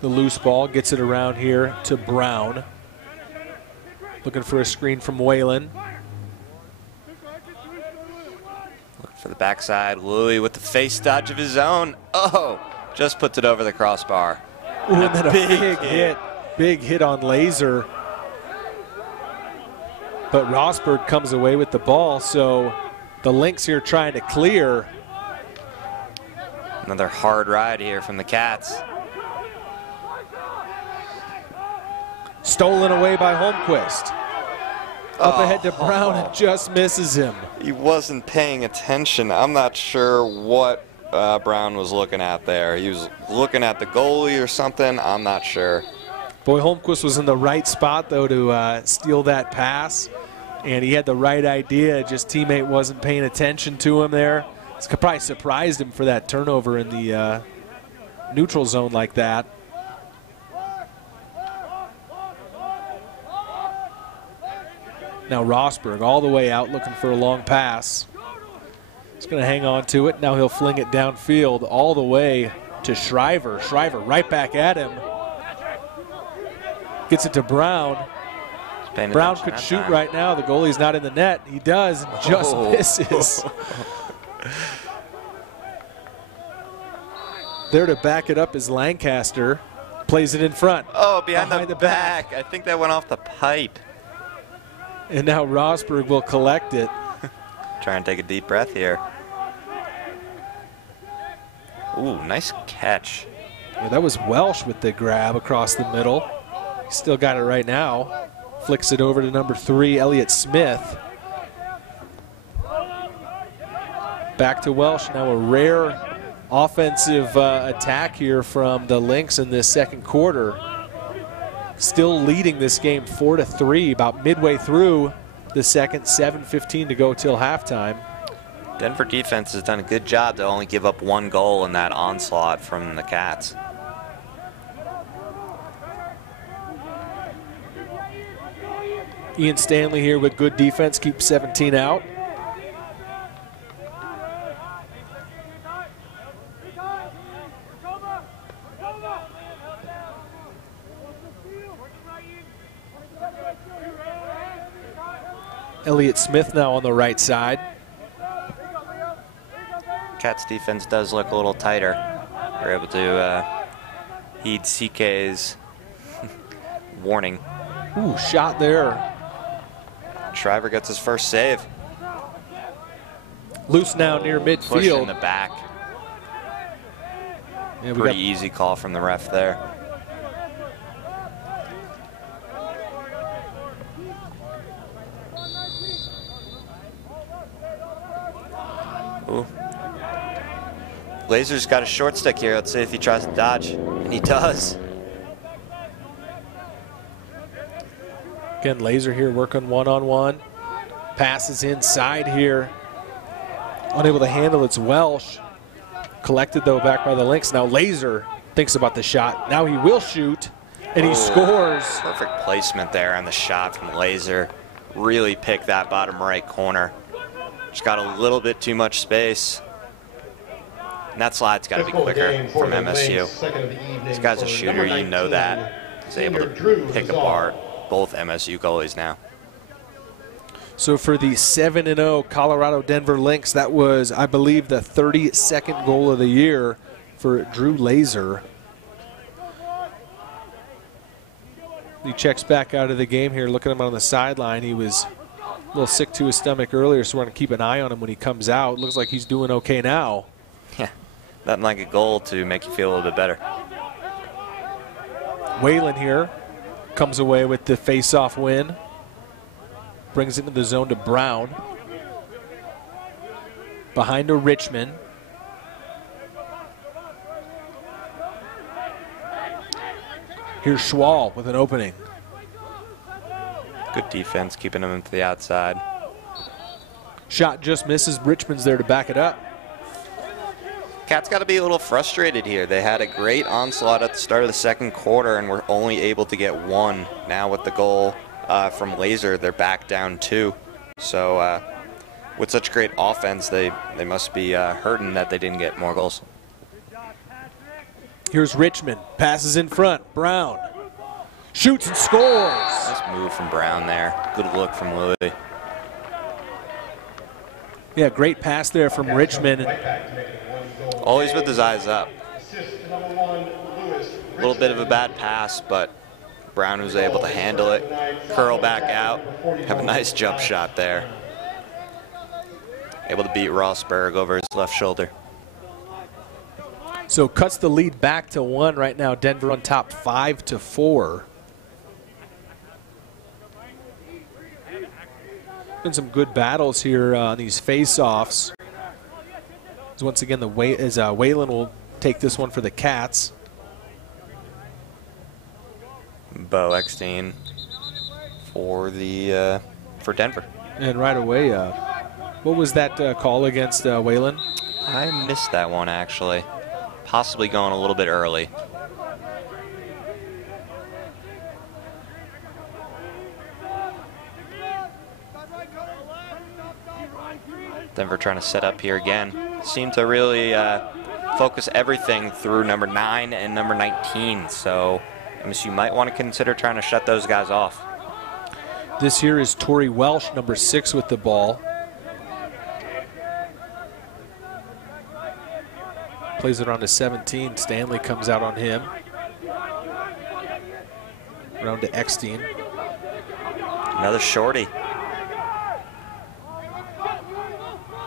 the loose ball, gets it around here to Brown. Looking for a screen from Whalen. Looking for the backside. Louis with the face dodge of his own. Oh, just puts it over the crossbar. Ooh, and then a big hit. Big hit on Laser. But Rosberg comes away with the ball, so the Lynx here trying to clear. Another hard ride here from the Cats. Stolen away by Holmquist. Up ahead to Brown and just misses him. He wasn't paying attention. I'm not sure what Brown was looking at there. He was looking at the goalie or something. I'm not sure. Boy, Holmquist was in the right spot, though, to steal that pass. And he had the right idea. Just teammate wasn't paying attention to him there. It's probably surprised him for that turnover in the neutral zone like that. Now Rosberg all the way out looking for a long pass. He's going to hang on to it. Now he'll fling it downfield all the way to Shriver. Shriver right back at him. Gets it to Brown. Brown could shoot right now. The goalie's not in the net. He does and just misses. There to back it up is Lancaster. Plays it in front. Oh, behind the back. I think that went off the pipe. And now Rosberg will collect it. Try and take a deep breath here. Ooh, nice catch. Yeah, that was Welsh with the grab across the middle. He's still got it right now. Flicks it over to number 3, Elliott Smith. Back to Welsh. Now a rare offensive attack here from the Lynx in this second quarter. Still leading this game 4-3, about midway through the second, 7:15 to go till halftime. Denver defense has done a good job to only give up 1 goal in that onslaught from the Cats. Ian Stanley here with good defense, keeps 17 out. Elliott Smith now on the right side. Cats defense does look a little tighter. They're able to heed CK's warning. Ooh, shot there. Shriver gets his first save. Loose now near Push in midfield. the back. Yeah, Pretty easy call from the ref there. Ooh. Laser's got a short stick here. Let's see if he tries to dodge. And he does. Again, Laser here working one-on-one. Passes inside here. Unable to handle, it's Welsh. Collected, though, back by the Lynx. Now Laser thinks about the shot. Now he will shoot, and he scores. Perfect placement there on the shot from Laser. Really picked that bottom right corner. Just got a little bit too much space. And that slide's got to be quicker from MSU. This guy's a shooter, you know that. He's able to pick apart both MSU goalies now. So for the 7-0 Colorado Denver Lynx, that was, I believe, the 32nd goal of the year for Drew Laser. He checks back out of the game here. Look at him on the sideline. He was a little sick to his stomach earlier, so we're going to keep an eye on him when he comes out. Looks like he's doing okay now. Yeah, nothing like a goal to make you feel a little bit better. Whalen here comes away with the face-off win. Brings it into the zone to Brown. Behind to Richmond. Here's Schwal with an opening. Good defense, keeping him to the outside. Shot just misses. Richmond's there to back it up. Cats got to be a little frustrated here. They had a great onslaught at the start of the second quarter and were only able to get one. Now with the goal from Laser, they're back down 2. So with such great offense, they must be hurting that they didn't get more goals. Here's Richmond. Passes in front. Brown shoots and scores. Nice move from Brown there. Good look from Louis. Yeah, great pass there from Richmond. Always with his eyes up. A little bit of a bad pass, but Brown was able to handle it, curl back out, have a nice jump shot there. Able to beat Rosberg over his left shoulder. So cuts the lead back to 1 right now. Denver on top 5-4. Been some good battles here on these face-offs. Once again, Whalen will take this one for the Cats. Bo Eckstein for Denver. And right away, what was that call against Whalen? I missed that one, actually. Possibly going a little bit early. Denver trying to set up here again. Seem to really focus everything through number 9 and number 19. So MSU might want to consider trying to shut those guys off. This here is Torrey Welsh, number 6 with the ball. Plays it on to 17. Stanley comes out on him. Around to Eckstein. Another shorty.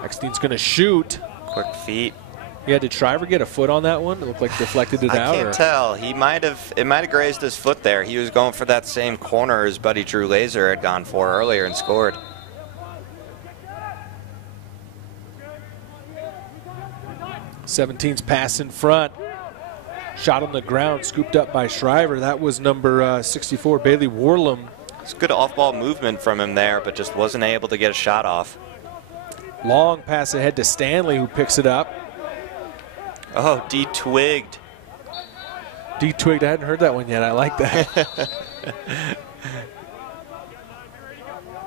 Eckstein's going to shoot. Quick feet. Yeah, did Shriver get a foot on that one? It looked like deflected it out. I can't tell. It might have grazed his foot there. He was going for that same corner his buddy Drew Laser had gone for earlier and scored. '17's pass in front. Shot on the ground, scooped up by Shriver. That was number 64, Bailey Warlam. It's good off-ball movement from him there, but just wasn't able to get a shot off. Long pass ahead to Stanley, who picks it up. Oh, D-twigged. D-twigged, I hadn't heard that one yet. I like that.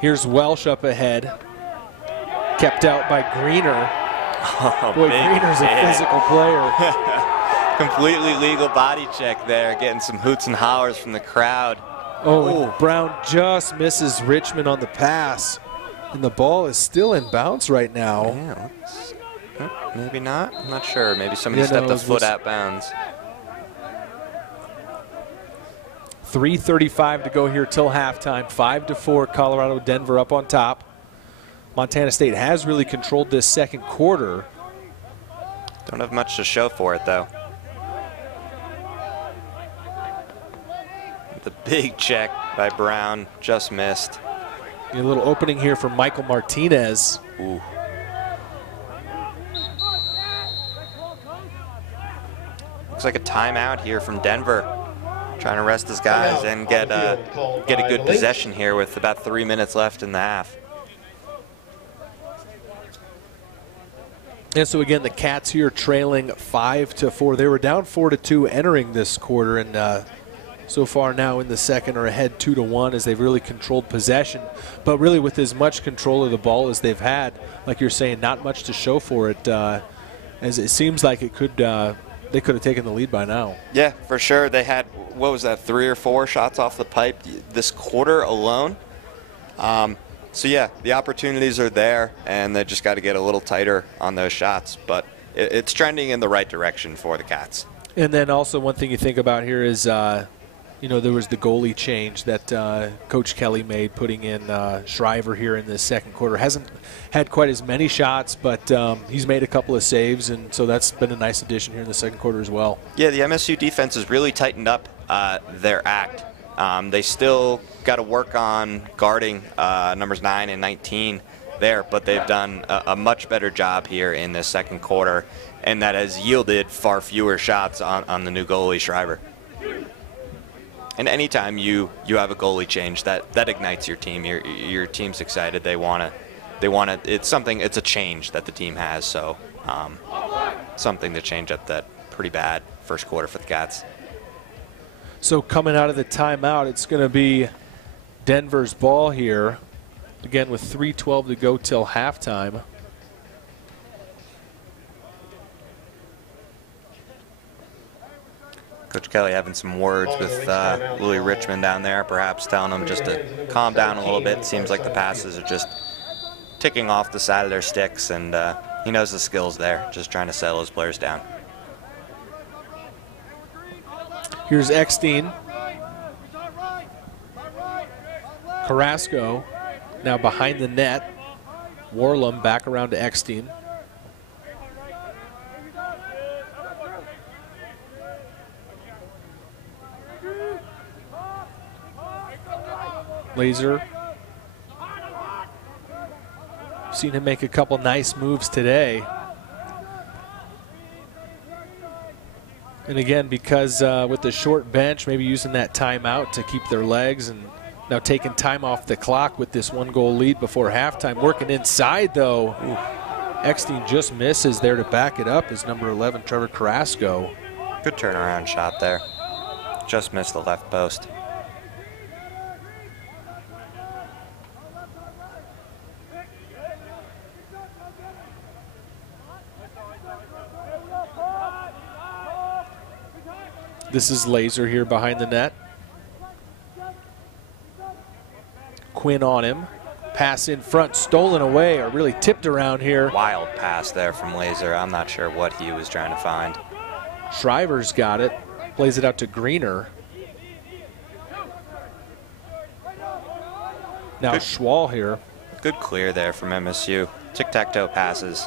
Here's Welsh up ahead. Kept out by Greener. Oh, boy, Greener's a physical player. Completely legal body check there, getting some hoots and hollers from the crowd. Oh, Brown just misses Richmond on the pass. And the ball is still in bounds right now. Yeah, maybe not. I'm not sure. Maybe somebody stepped a foot out bounds. 3:35 to go here till halftime. 5-4, Colorado Denver up on top. Montana State has really controlled this second quarter. Don't have much to show for it, though. The big check by Brown just missed. A little opening here for Michael Martinez. Ooh. Looks like a timeout here from Denver. Trying to rest his guys and get a good possession here with about 3 minutes left in the half. And so again, the Cats here trailing 5-4. They were down 4-2 entering this quarter, and so far now in the second are ahead 2-1 as they've really controlled possession. But really with as much control of the ball as they've had, like you're saying, not much to show for it. as it seems like it could they could have taken the lead by now. Yeah, for sure. They had, what was that, 3 or 4 shots off the pipe this quarter alone. So yeah, the opportunities are there, and they just got to get a little tighter on those shots. But it's trending in the right direction for the Cats. And then also one thing you think about here is, you know, there was the goalie change that Coach Kelly made, putting in Shriver here in the second quarter. Hasn't had quite as many shots, but he's made a couple of saves, and so that's been a nice addition here in the second quarter as well. Yeah, the MSU defense has really tightened up their act. They still got to work on guarding numbers 9 and 19 there, but they've done a much better job here in the second quarter, and that has yielded far fewer shots on the new goalie, Shriver. And anytime you have a goalie change, that ignites your team. Your team's excited. They want to. It's a change that the team has. So something to change up that pretty bad first quarter for the Cats. So coming out of the timeout, it's going to be Denver's ball here. Again, with 3:12 to go till halftime. Coach Kelly having some words with Louis Richmond down there, perhaps telling him just to calm down a little bit. Seems like the passes are just ticking off the side of their sticks, and he knows the skills there, just trying to settle his players down. Here's Eckstein. Carrasco now behind the net. Warlam back around to Eckstein. Laser. Seen him make a couple nice moves today. And again, because with the short bench, maybe using that timeout to keep their legs, and now taking time off the clock with this 1-goal lead before halftime. Working inside, though. Eckstein just misses there to back it up is number 11, Trevor Carrasco. Good turnaround shot there. Just missed the left post. This is Laser here behind the net. Quinn on him. Pass in front, stolen away, or really tipped around here. Wild pass there from Laser. I'm not sure what he was trying to find. Shriver's got it. Plays it out to Greener. Now Schwal here. Good clear there from MSU. Tic-tac-toe passes.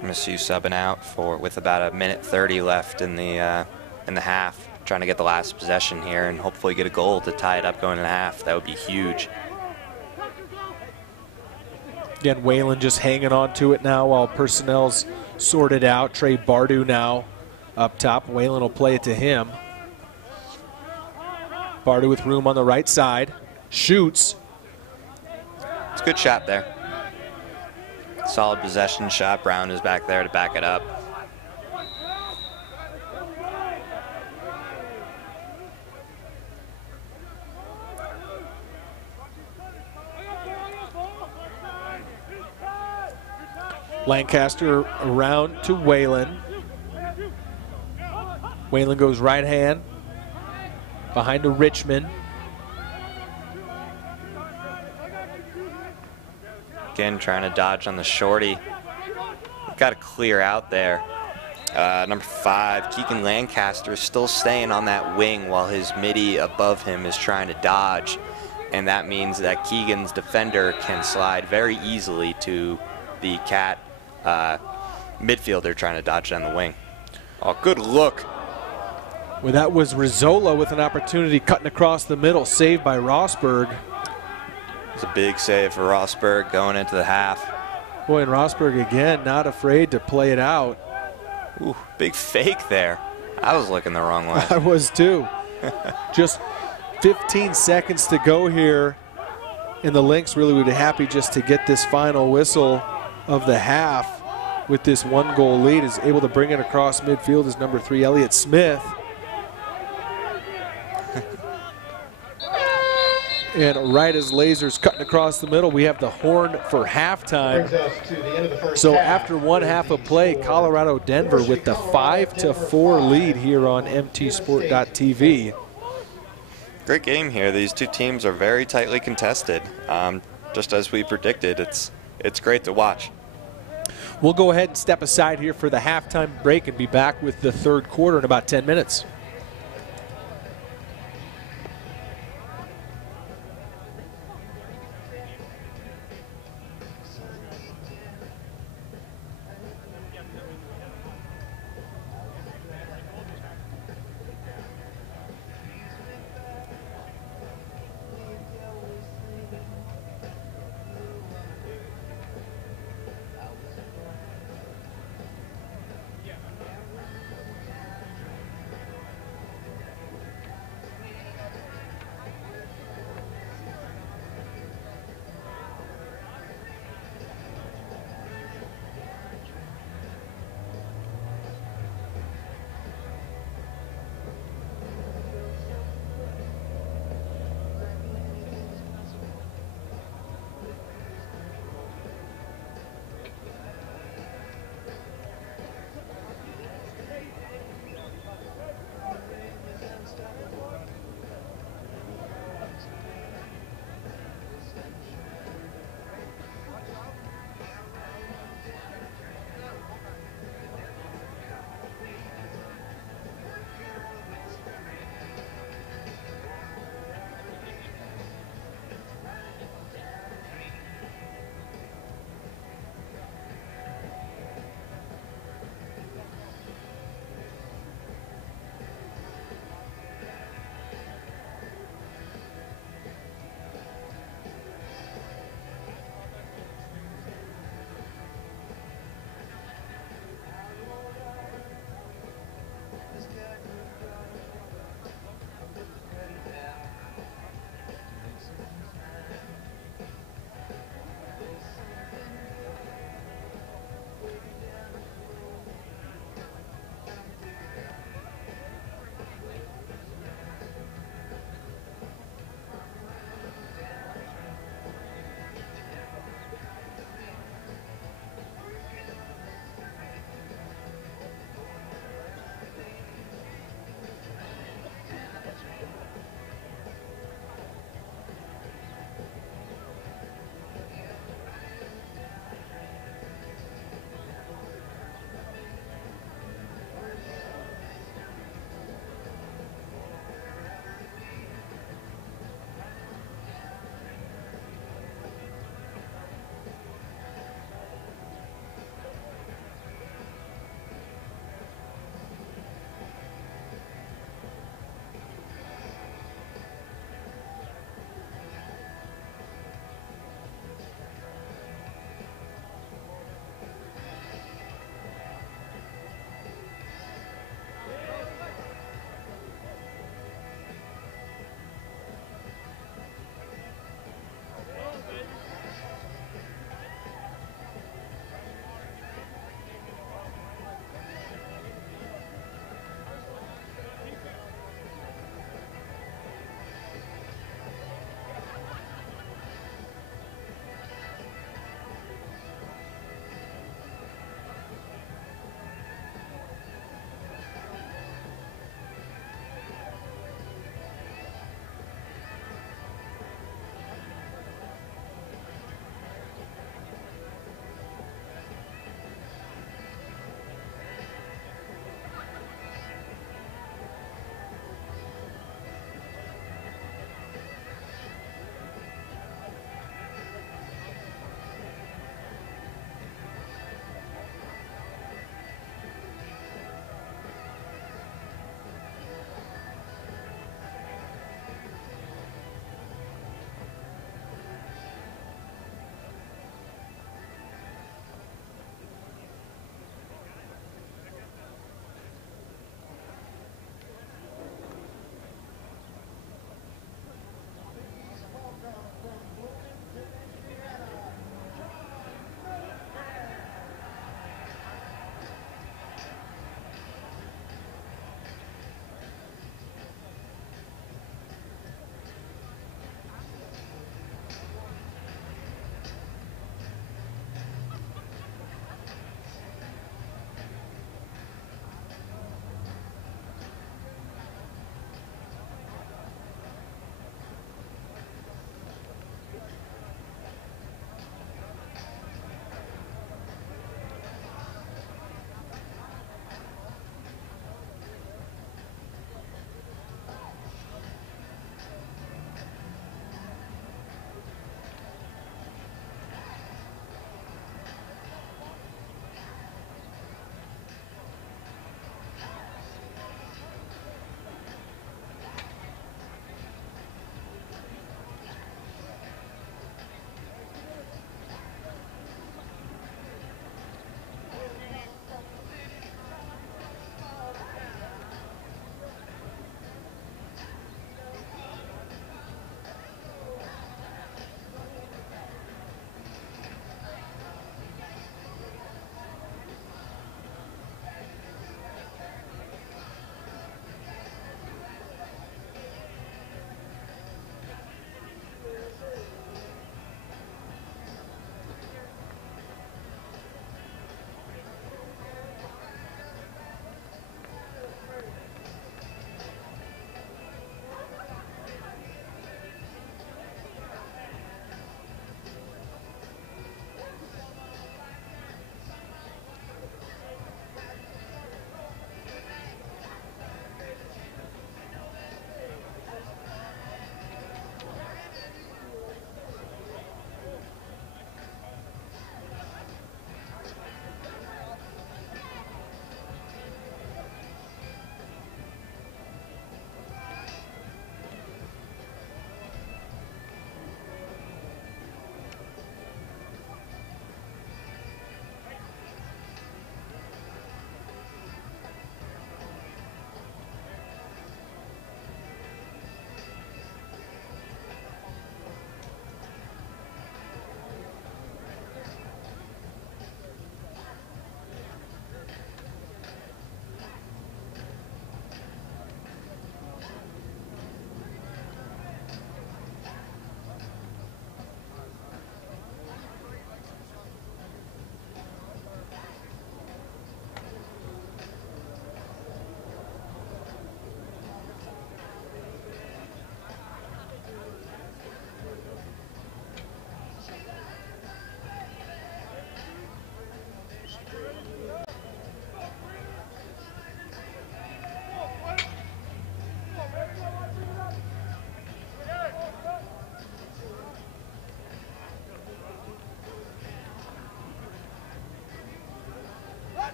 MSU subbing out with about 1:30 left in the half, trying to get the last possession here and hopefully get a goal to tie it up going in half. That would be huge. Again, Whalen just hanging on to it now while personnel's sorted out. Trey Bardu now up top. Whalen will play it to him. Bardu with room on the right side. Shoots. It's a good shot there. Solid possession shot. Brown is back there to back it up. Lancaster around to Whalen. Whalen goes right hand. Behind to Richmond. Again, trying to dodge on the shorty. Got to clear out there. Number 5, Keegan Lancaster, is still staying on that wing while his midi above him is trying to dodge. And that means that Keegan's defender can slide very easily to the Cat midfielder trying to dodge down the wing. Oh, good look. Well, that was Rizzola with an opportunity cutting across the middle, saved by Rosberg. It's a big save for Rosberg going into the half. Boy, and Rosberg again, not afraid to play it out. Ooh, big fake there. I was looking the wrong way. I was too. Just 15 seconds to go here. And the Lynx really would be happy just to get this final whistle of the half with this 1-goal lead. Is able to bring it across midfield is number 3, Elliott Smith. And right as Laser's cutting across the middle, we have the horn for halftime. Brings us to the end of the first So half. after one half of play, Colorado-Denver with the 5-4 lead here on mtsport.tv. Great game here. These two teams are very tightly contested. Just as we predicted, it's great to watch. We'll go ahead and step aside here for the halftime break and be back with the third quarter in about 10 minutes.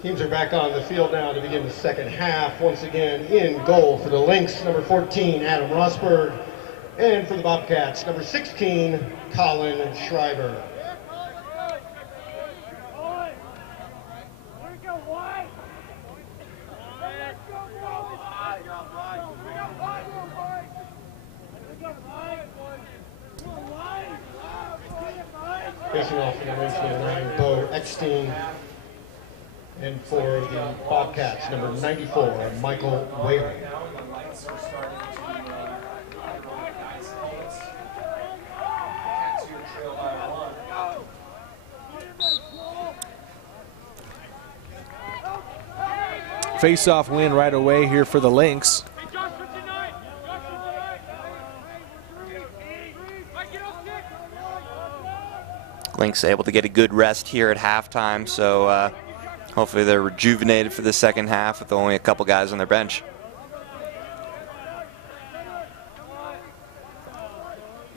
Teams are back on the field now to begin the second half. Once again, in goal for the Lynx, number 14, Adam Rosberg. And for the Bobcats, number 16, Colin Schreiber. Facing off for the Lynx, number 9, Bo Eckstein. And for the Bobcats, number 94, Michael Whalen. Face-off win right away here for the Lynx. Lynx able to get a good rest here at halftime, so hopefully they're rejuvenated for the second half with only a couple guys on their bench.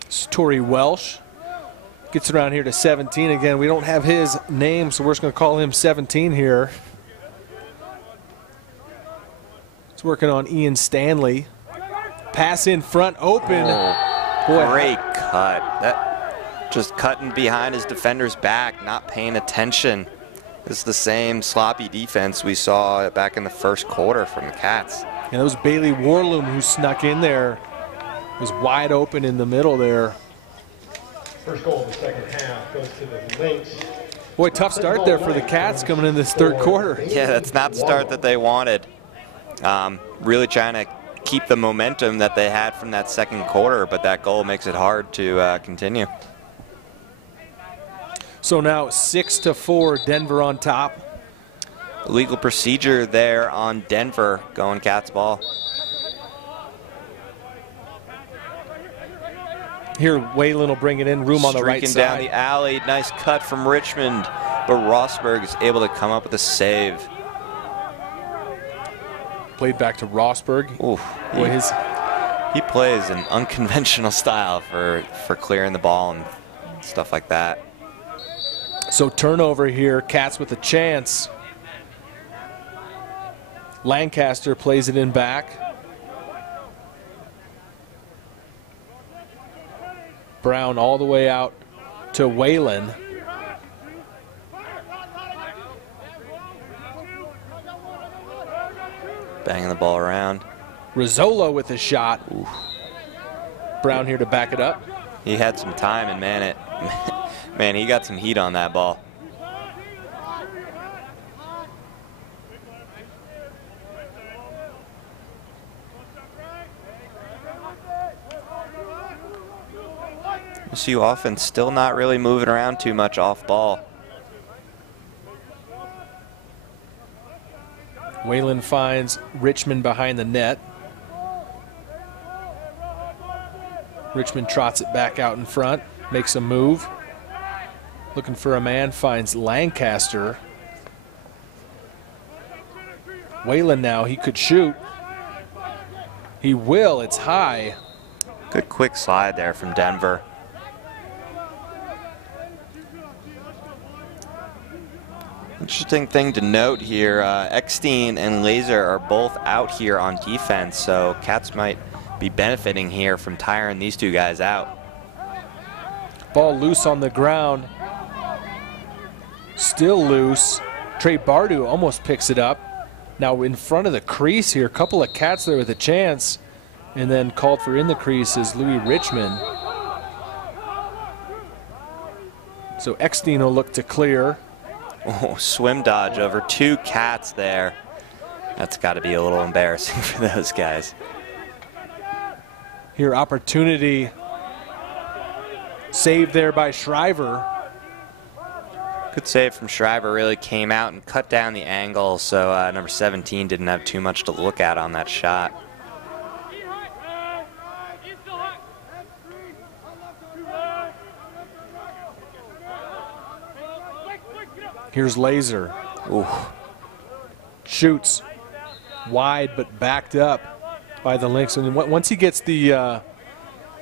It's Torrey Welsh. Gets around here to 17 again. We don't have his name, so we're just going to call him 17 here. It's working on Ian Stanley. Pass in front, open. Oh, boy, great cut. That just cutting behind his defender's back, not paying attention. It's the same sloppy defense we saw back in the first quarter from the Cats. Yeah, that was Bailey Warloom who snuck in there. It was wide open in the middle there. First goal of the second half goes to the Lynx. Boy, tough start there for the Cats coming in this third quarter. Yeah, that's not the start that they wanted. Really trying to keep the momentum that they had from that second quarter, but that goal makes it hard to continue. So now 6-4, Denver on top. Illegal procedure there on Denver, going Cats ball. Here, Whalen will bring it in, room on the right side. Streaking down the alley, nice cut from Richmond, but Rosberg is able to come up with a save. Played back to Rosberg. Ooh, he plays an unconventional style for clearing the ball and stuff like that. So turnover here, Cats with a chance. Lancaster plays it in back. Brown all the way out to Whalen. Banging the ball around. Rizzolo with a shot. Ooh. Brown here to back it up. He had some time and man, he got some heat on that ball. MSU offense still not really moving around too much off ball. Whalen finds Richmond behind the net. Richmond trots it back out in front, makes a move. Looking for a man, finds Lancaster. Whalen now, he could shoot. He will, it's high. Good quick slide there from Denver. Interesting thing to note here, Eckstein and Laser are both out here on defense, so Cats might be benefiting here from tiring these two guys out. Ball loose on the ground. Still loose. Trey Bardu almost picks it up. Now in front of the crease here, a couple of Cats there with a chance, and then called for in the crease is Louis Richmond. So Eckstein will look to clear. Oh, swim dodge over two Cats there. That's got to be a little embarrassing for those guys. Here, opportunity. Saved there by Shriver. Good save from Shriver, really came out and cut down the angle, so number 17 didn't have too much to look at on that shot. Here's Laser. Ooh. Shoots wide but backed up by the Lynx. And once he gets the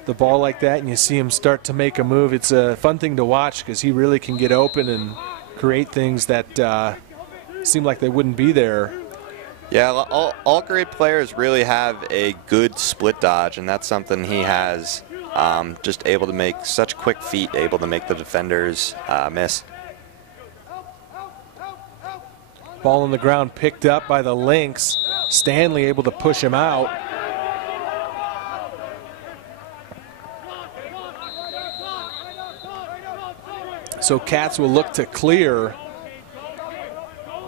ball like that and you see him start to make a move, it's a fun thing to watch because he really can get open and create things that seem like they wouldn't be there. Yeah, all great players really have a good split dodge, and that's something he has. Just able to make such quick feet, able to make the defenders miss. Ball on the ground picked up by the Lynx. Stanley able to push him out. So Cats will look to clear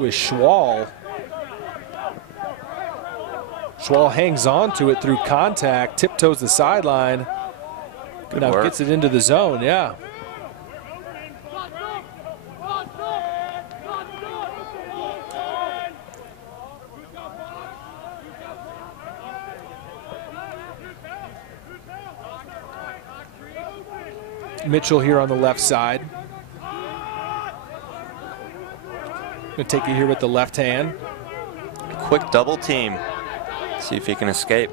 with Schwal. Schwal hangs on to it through contact, tiptoes the sideline. Good now work. Gets it into the zone, yeah. Mitchell here on the left side. Gonna take it here with the left hand. Quick double team. See if he can escape.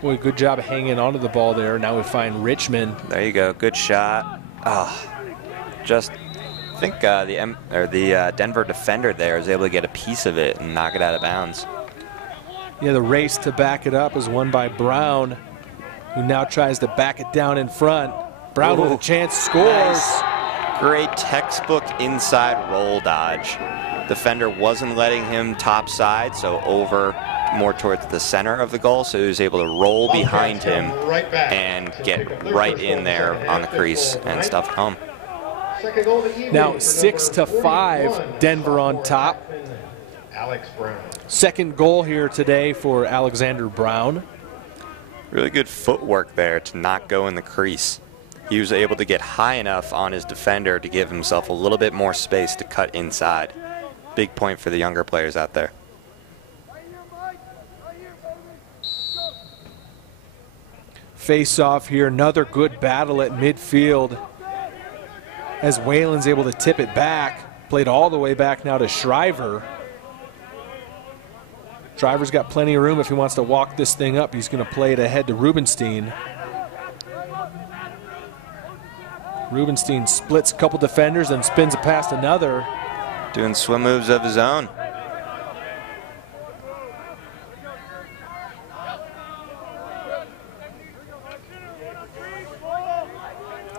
Boy, good job of hanging onto the ball there. Now we find Richmond. There you go, good shot. Just I think the Denver defender there is able to get a piece of it and knock it out of bounds. Yeah, the race to back it up is won by Brown, who now tries to back it down in front. Brown with a chance, scores. Nice. Great textbook inside roll dodge. Defender wasn't letting him top side, so over more towards the center of the goal, so he was able to roll behind him and get right in there on the crease and stuff it home. Now 6-5, Denver on top. Alex Brown. Second goal here today for Alexander Brown. Really good footwork there to not go in the crease. He was able to get high enough on his defender to give himself a little bit more space to cut inside. Big point for the younger players out there. Face off here, another good battle at midfield as Whalen's able to tip it back. Played all the way back now to Shriver. Shriver's got plenty of room if he wants to walk this thing up. He's going to play it ahead to Rubenstein. Rubenstein splits a couple defenders and spins it past another. Doing swim moves of his own.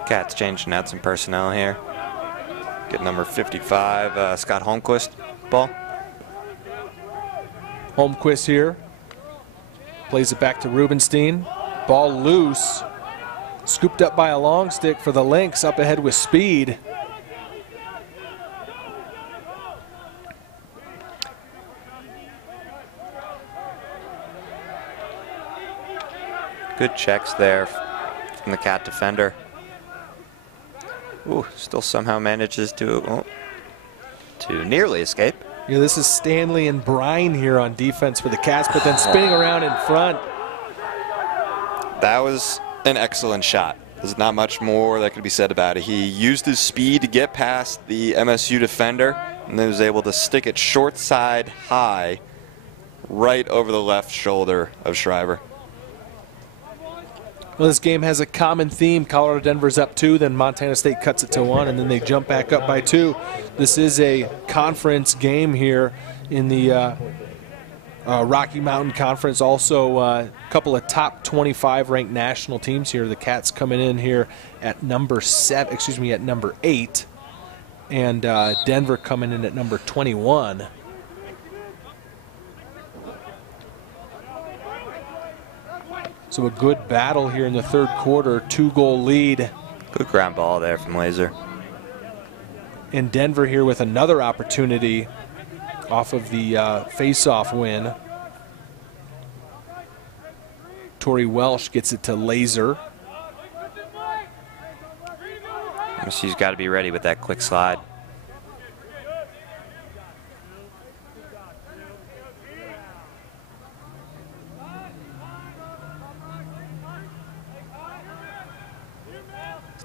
Cats changing out some personnel here. Get number 55, Scott Holmquist, ball. Holmquist here. Plays it back to Rubenstein. Ball loose. Scooped up by a long stick for the Lynx, up ahead with speed. Good checks there from the Cat defender. Ooh, still somehow manages to nearly escape. Yeah, this is Stanley and Brine here on defense for the Cats, but then spinning around in front. That was an excellent shot. There's not much more that could be said about it. He used his speed to get past the MSU defender and then was able to stick it short side high right over the left shoulder of Shriver. Well, this game has a common theme. Colorado Denver's up 2, then Montana State cuts it to 1, and then they jump back up by 2. This is a conference game here in the Rocky Mountain Conference. Also, a couple of top 25 ranked national teams here. The Cats coming in here at number 8, and Denver coming in at number 21. So a good battle here in the third quarter, 2-goal lead. Good ground ball there from Laser. And Denver here with another opportunity off of the face-off win. Torrey Welsh gets it to Laser. MSU's got to be ready with that quick slide.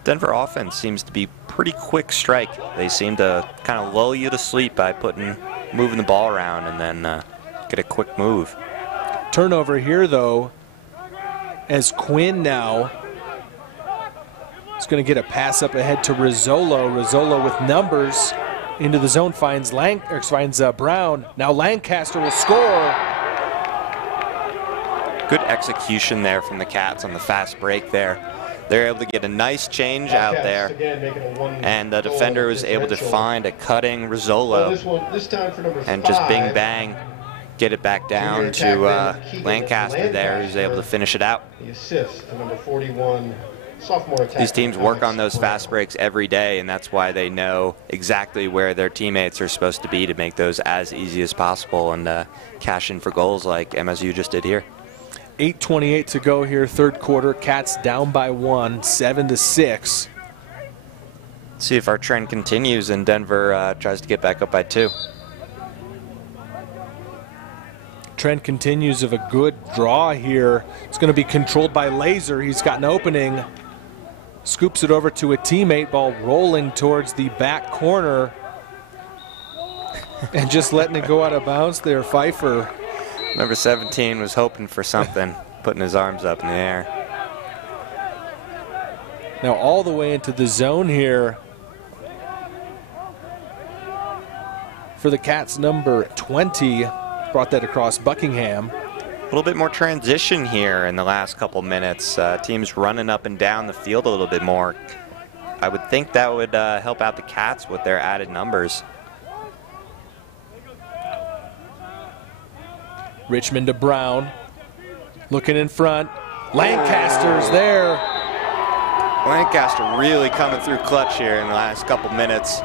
Denver offense seems to be pretty quick strike. They seem to kind of lull you to sleep by moving the ball around and then get a quick move. Turnover here, though, as Quinn now is going to get a pass up ahead to Rizzolo. Rizzolo with numbers into the zone finds Brown. Now Lancaster will score. Good execution there from the Cats on the fast break there. They're able to get a nice change out there, and the defender was able to find a cutting Rizzolo and just bing bang get it back down to Lancaster there, who's able to finish it out. These teams work on those fast breaks every day, and that's why they know exactly where their teammates are supposed to be to make those as easy as possible and cash in for goals like MSU just did here. 8:28 to go here, third quarter. Cats down by 1, 7-6. See if our trend continues and Denver tries to get back up by 2. Trend continues of a good draw here. It's going to be controlled by Laser. He's got an opening. Scoops it over to a teammate. Ball rolling towards the back corner. And just letting it go out of bounds there, Pfeiffer. Number 17 was hoping for something, putting his arms up in the air. Now all the way into the zone here for the Cats, number 20. Brought that across Buckingham. A little bit more transition here in the last couple minutes. Teams running up and down the field a little bit more. I would think that would help out the Cats with their added numbers. Richmond to Brown. Looking in front. Lancaster's there. Lancaster really coming through clutch here in the last couple minutes.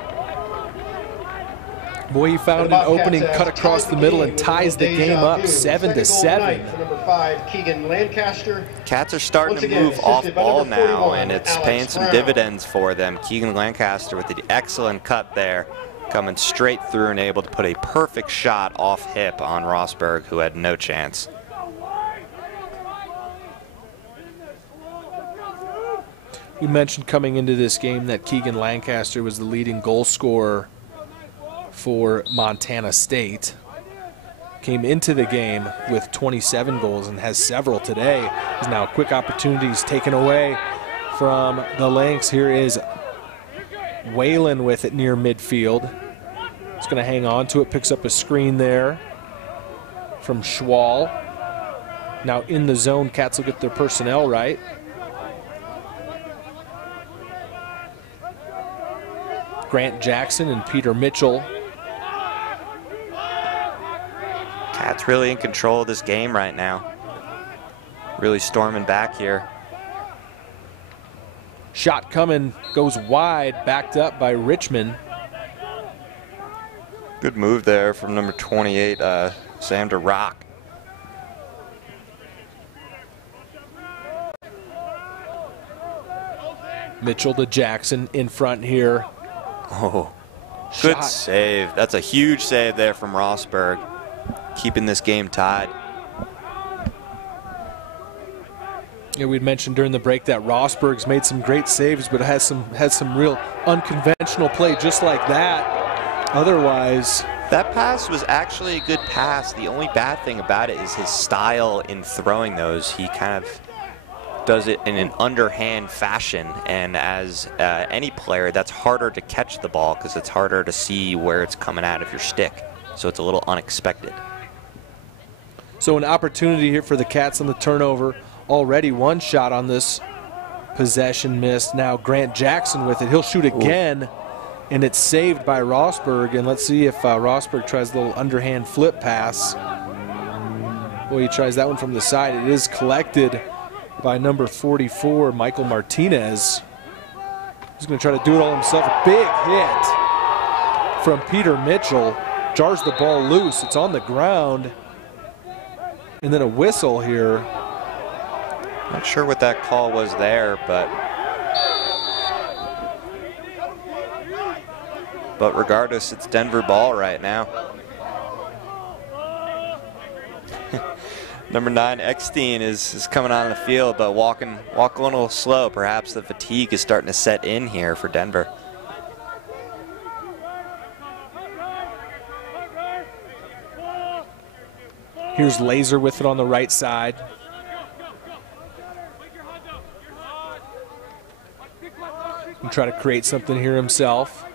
Boy, he found an opening, cut across the middle, and ties the game up 7-7. Number 5, Keegan Lancaster. Cats are starting to move off ball now, and it's paying some dividends for them. Keegan Lancaster with the excellent cut there, coming straight through and able to put a perfect shot off hip on Rosberg, who had no chance. We mentioned coming into this game that Keegan Lancaster was the leading goal scorer for Montana State. Came into the game with 27 goals and has several today. There's now quick opportunities taken away from the Lynx. Here is Whalen with it near midfield. It's going to hang on to it, picks up a screen there from Schwal. Now in the zone, Cats will get their personnel right. Grant Jackson and Peter Mitchell. Cats really in control of this game right now. Really storming back here. Shot coming, goes wide, backed up by Richmond. Good move there from number 28, Sam to Rock. Mitchell to Jackson in front here. Oh, good save. That's a huge save there from Rosberg, keeping this game tied. Yeah, we'd mentioned during the break that Rosberg's made some great saves, but has some real unconventional play just like that. Otherwise, that pass was actually a good pass. The only bad thing about it is his style in throwing those. He kind of does it in an underhand fashion, and as any player, that's harder to catch the ball because it's harder to see where it's coming out of your stick. So it's a little unexpected. So an opportunity here for the Cats on the turnover. Already one shot on this possession missed. Now Grant Jackson with it. He'll shoot again, and it's saved by Rosberg. And let's see if Rosberg tries a little underhand flip pass. Boy, he tries that one from the side. It is collected by number 44, Michael Martinez. He's going to try to do it all himself. A big hit from Peter Mitchell. Jars the ball loose. It's on the ground. And then a whistle here. Not sure what that call was there, but regardless, it's Denver ball right now. Number 9, Eckstein is coming on the field, but walking a little slow. Perhaps the fatigue is starting to set in here for Denver. Here's Laser with it on the right side. And try to create something here himself.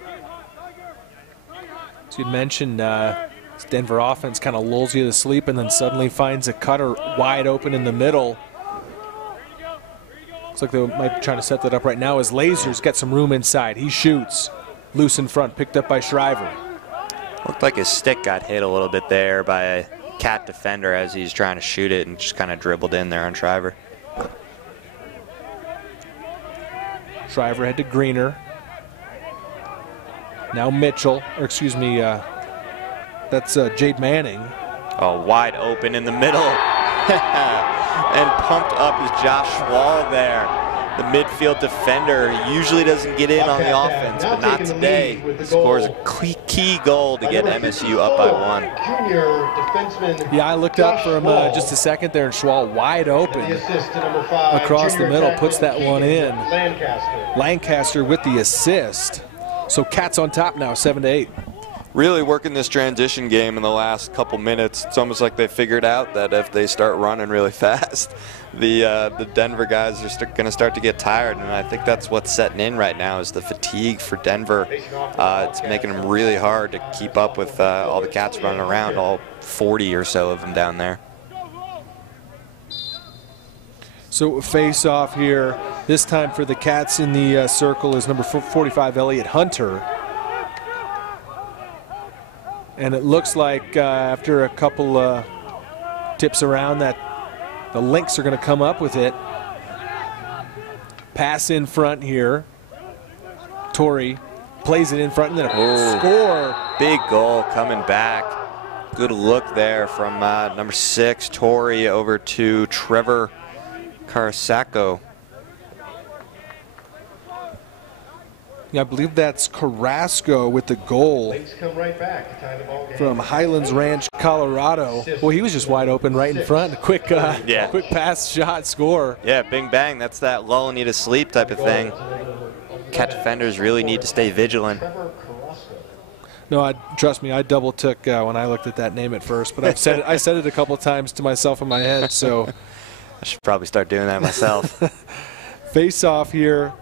As you'd mentioned, Denver offense kind of lulls you to sleep and then suddenly finds a cutter wide open in the middle. Looks like they might be trying to set that up right now as Laser's got some room inside. He shoots. Loose in front, picked up by Shriver. Looked like his stick got hit a little bit there by a Cat defender as he's trying to shoot it and just kind of dribbled in there on Shriver. Shriver head to Greener. Now Mitchell, or excuse me, that's Jade Manning. Oh, wide open in the middle. And pumped up is Josh Schwall there. The midfield defender usually doesn't get in on the offense, but not today. Scores a key goal to get MSU up by 1. Yeah, I looked up for him just a second there, and Schwall wide open across the middle, puts that one in. Lancaster with the assist. So Cats on top now, 7-8. Really working this transition game in the last couple minutes. It's almost like they figured out that if they start running really fast, the Denver guys are going to start to get tired, and I think that's what's setting in right now is the fatigue for Denver. It's making them really hard to keep up with all the Cats running around, all 40 or so of them down there. So face off here, this time for the Cats in the circle is number 45, Elliott Hunter. And it looks like after a couple tips around that the Lynx are going to come up with it. Pass in front here. Torrey plays it in front and then a score. Big goal coming back. Good look there from number 6, Torrey, over to Trevor Carasacco. Yeah, I believe that's Carrasco with the goal from Highlands Ranch, Colorado. Well, he was just wide open right in front. A quick pass, shot, score. Yeah, bing bang. That's that lulling you to sleep type of thing. Cat defenders really need to stay vigilant. No, trust me, I double took when I looked at that name at first, but I said it a couple times to myself in my head. So I should probably start doing that myself. Face off here.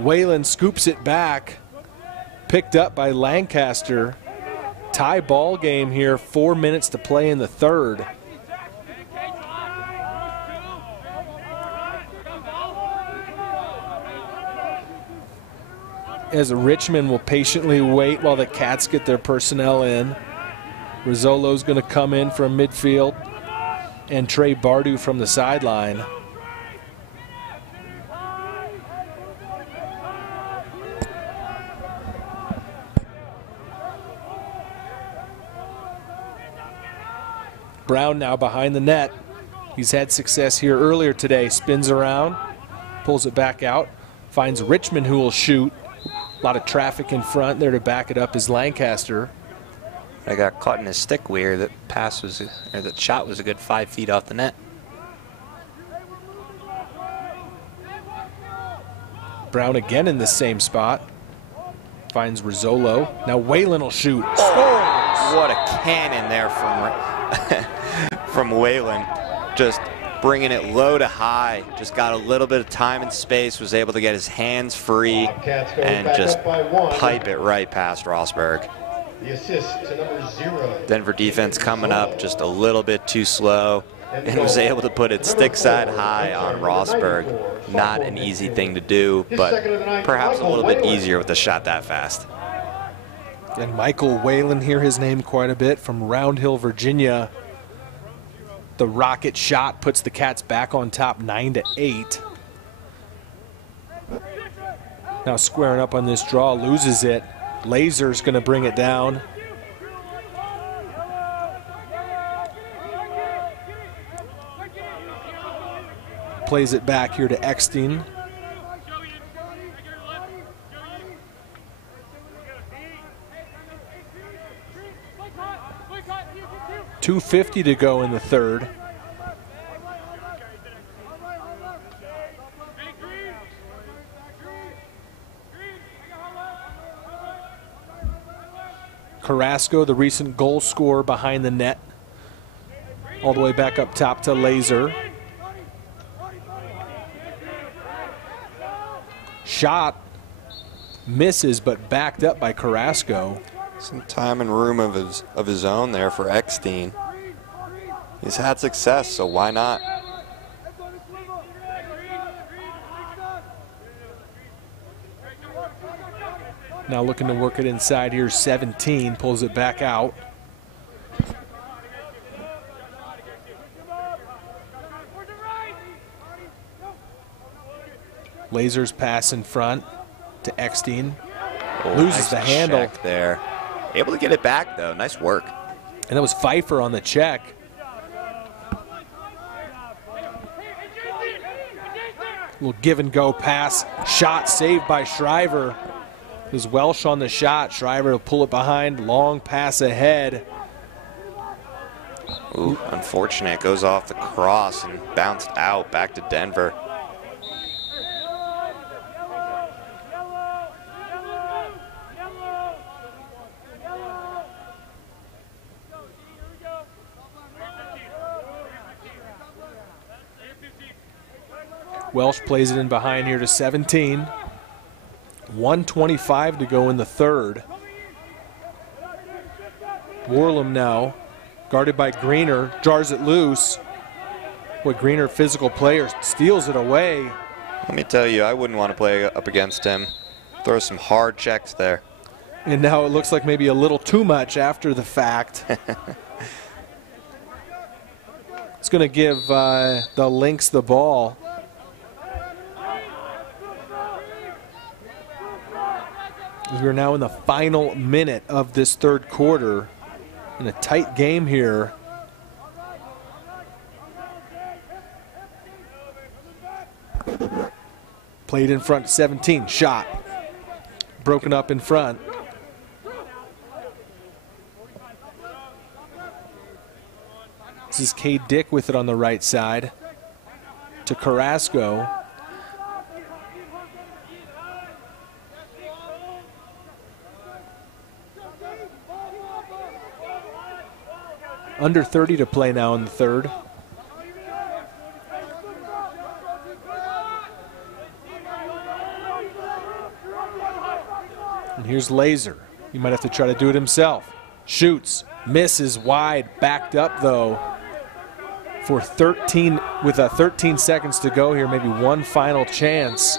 Whalen scoops it back, picked up by Lancaster. Tie ball game here, 4 minutes to play in the third. As Richmond will patiently wait while the Cats get their personnel in. Rizzolo's going to come in from midfield, and Trey Bardu from the sideline. Brown now behind the net. He's had success here earlier today. Spins around, pulls it back out, Finds Richmond, who will shoot. A lot of traffic in front there to back it up is Lancaster. I got caught in his stick weird. That shot was a good 5 feet off the net. Brown again in the same spot. Finds Rizzolo. Now Whalen will shoot. Oh, what a cannon there from Whalen. Just bringing it low to high. Just got a little bit of time and space. Was able to get his hands free and just pipe it right past Rosberg. The assist to number 0. Denver defense coming up just a little bit too slow and was able to put it stick side high on Rosberg. Not an easy thing to do, but perhaps a little bit easier with a shot that fast. And Michael Whalen, hear his name quite a bit, from Round Hill, Virginia. The rocket shot puts the Cats back on top 9-8. Now squaring up on this draw, loses it. Laser's going to bring it down. Plays it back here to Eckstein. .250 to go in the third. Carrasco, the recent goal scorer, behind the net. All the way back up top to Laser. Shot misses, but backed up by Carrasco. Some time and room of his own there for Eckstein. He's had success, so why not? Now looking to work it inside here. 17 pulls it back out. Laser's pass in front to Eckstein. Oh, loses nice the handle check there. Able to get it back though. Nice work. And that was Pfeiffer on the check. Little give and go pass. Shot saved by Shriver. It was Welsh on the shot. Shriver will pull it behind. Long pass ahead. Ooh, unfortunate. Goes off the cross and bounced out back to Denver. Welsh plays it in behind here to 17. 1:25 to go in the third. Warlam now, guarded by Greener, jars it loose. What Greener, physical player, steals it away. Let me tell you, I wouldn't want to play up against him. Throw some hard checks there. And now it looks like maybe a little too much after the fact. It's going to give the Lynx the ball. We're now in the final minute of this third quarter in a tight game here. Played in front, 17, shot. Broken up in front. This is Cade Dick with it on the right side to Carrasco. Under 30 to play now in the third. And here's Laser. He might have to try to do it himself. Shoots, misses wide, backed up though. For 13, with 13 seconds to go here, maybe one final chance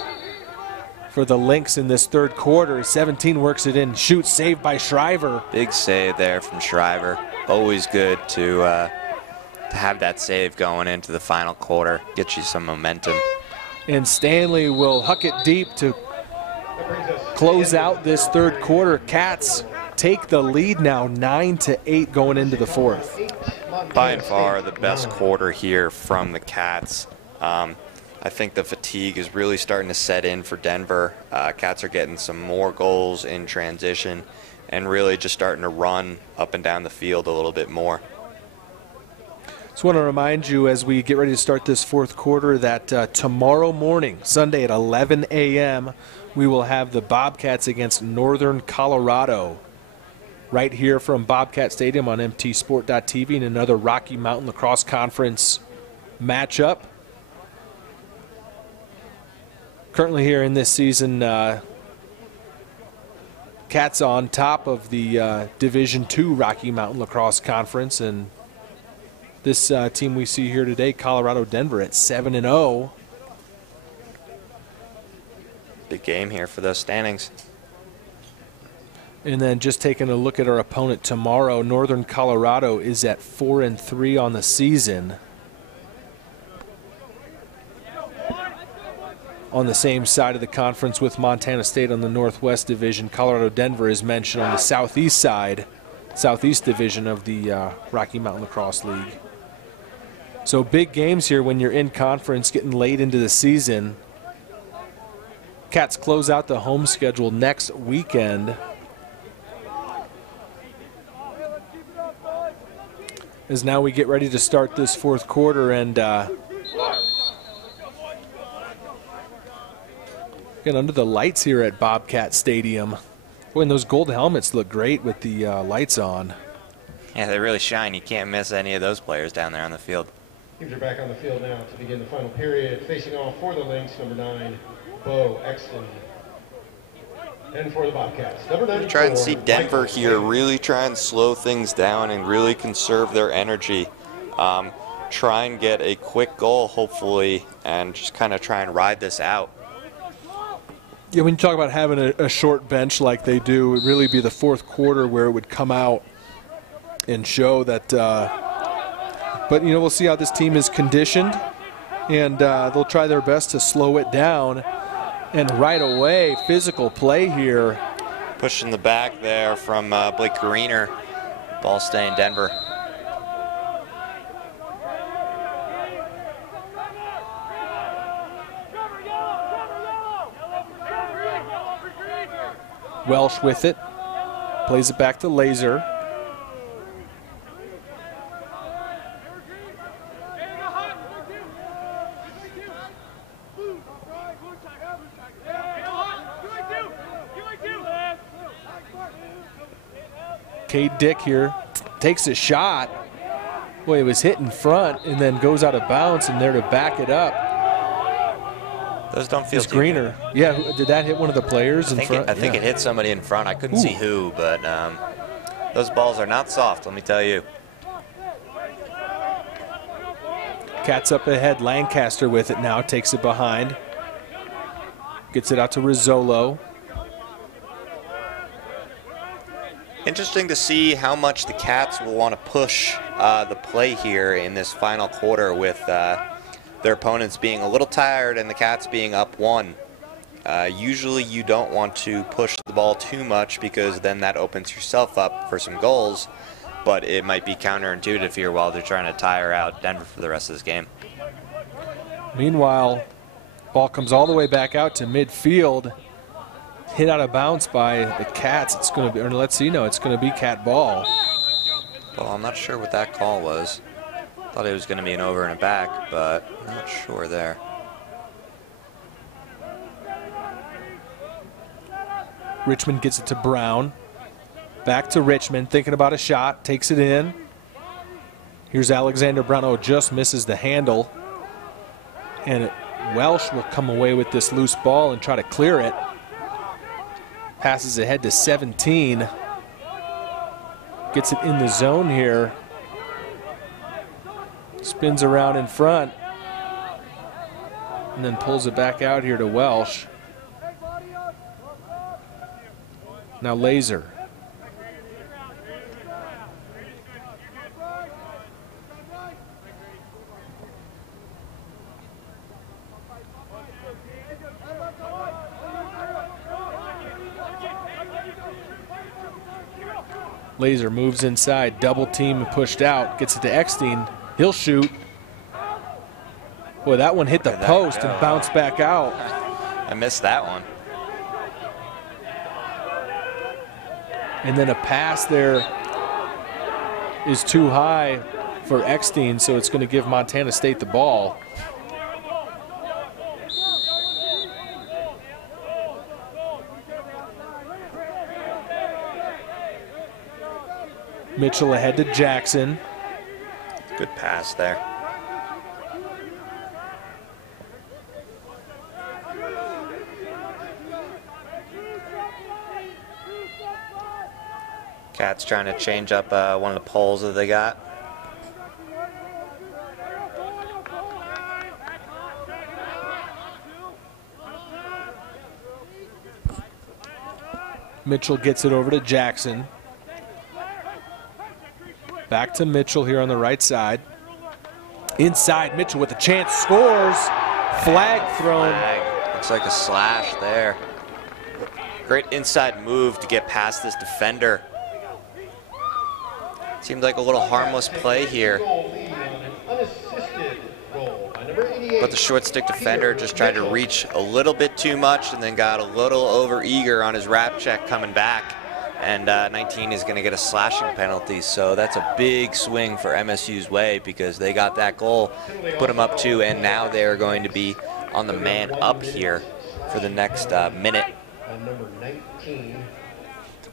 for the Lynx in this third quarter. 17 works it in, shoots, saved by Shriver. Big save there from Shriver. Always good to have that save going into the final quarter. Get you some momentum. And Stanley will huck it deep to close out this third quarter. Cats take the lead now, 9-8 going into the fourth. By and far the best quarter here from the Cats. I think the fatigue is really starting to set in for Denver. Cats are getting some more goals in transition and really just starting to run up and down the field a little bit more. Just want to remind you as we get ready to start this fourth quarter that tomorrow morning, Sunday at 11 a.m., we will have the Bobcats against Northern Colorado right here from Bobcat Stadium on mtsport.tv in another Rocky Mountain Lacrosse Conference matchup. Currently here in this season, Cats on top of the Division II Rocky Mountain Lacrosse Conference, and this team we see here today, Colorado Denver, at 7-0. Big game here for those standings. And then just taking a look at our opponent tomorrow, Northern Colorado is at 4-3 on the season. On the same side of the conference with Montana State on the Northwest Division, Colorado Denver is mentioned on the Southeast side, Southeast Division of the Rocky Mountain Lacrosse League. So big games here when you're in conference, getting late into the season. Cats close out the home schedule next weekend. As now we get ready to start this fourth quarter, and get under the lights here at Bobcat Stadium. Boy, and those gold helmets look great with the lights on. Yeah, they really shine. You can't miss any of those players down there on the field. Teams are back on the field now to begin the final period. Facing off for the Lynx, number 9, Bo Exton. And for the Bobcats, number 94. Try and see Denver here really try and slow things down and really conserve their energy. Try and get a quick goal, hopefully, and just kind of try and ride this out. Yeah, when you talk about having a short bench like they do, it would really be the fourth quarter where it would come out and show that. But, you know, we'll see how this team is conditioned, and they'll try their best to slow it down. And right away, physical play here. Push in the back there from Blake Greener. Ball staying Denver. Welsh with it. Plays it back to Laser. Cade Dick here takes a shot. Boy, it was hit in front and then goes out of bounds, and there to back it up. Those don't feel too Greener. good. Yeah, did that hit one of the players in front? I think it hit somebody in front. I couldn't see who, but those balls are not soft, let me tell you. Cats up ahead. Lancaster with it now. Takes it behind. Gets it out to Rizzolo. Interesting to see how much the Cats will want to push the play here in this final quarter with their opponents being a little tired and the Cats being up 1. Usually you don't want to push the ball too much because then that opens yourself up for some goals, but it might be counterintuitive here while they're trying to tire out Denver for the rest of this game. Meanwhile, ball comes all the way back out to midfield. Hit out of bounds by the Cats. It's going to be, or let's see, no, it's going to be Cat ball. Well, I'm not sure what that call was. Thought it was going to be an over and a back, but I'm not sure there. Richmond gets it to Brown. Back to Richmond, thinking about a shot, takes it in. Here's Alexander Brown. Oh, just misses the handle. And Welsh will come away with this loose ball and try to clear it. Passes ahead to 17. Gets it in the zone here. Spins around in front. And then pulls it back out here to Welsh. Now Laser. Laser moves inside, double team and pushed out, gets it to Eckstein. He'll shoot. Boy, that one hit the post and bounced back out. I missed that one. And then a pass there is too high for Eckstein, so it's going to give Montana State the ball. Mitchell ahead to Jackson. Good pass there. Cats trying to change up one of the poles that they got. Mitchell gets it over to Jackson. Back to Mitchell here on the right side. Inside, Mitchell with a chance, scores. Flag thrown. Flag. Looks like a slash there. Great inside move to get past this defender. Seemed like a little harmless play here. But the short stick defender just tried to reach a little bit too much and then got a little over eager on his wrap check coming back. And 19 is going to get a slashing penalty. So that's a big swing for MSU's way because they got that goal, put them up 2, and now they're going to be on the man up here for the next minute.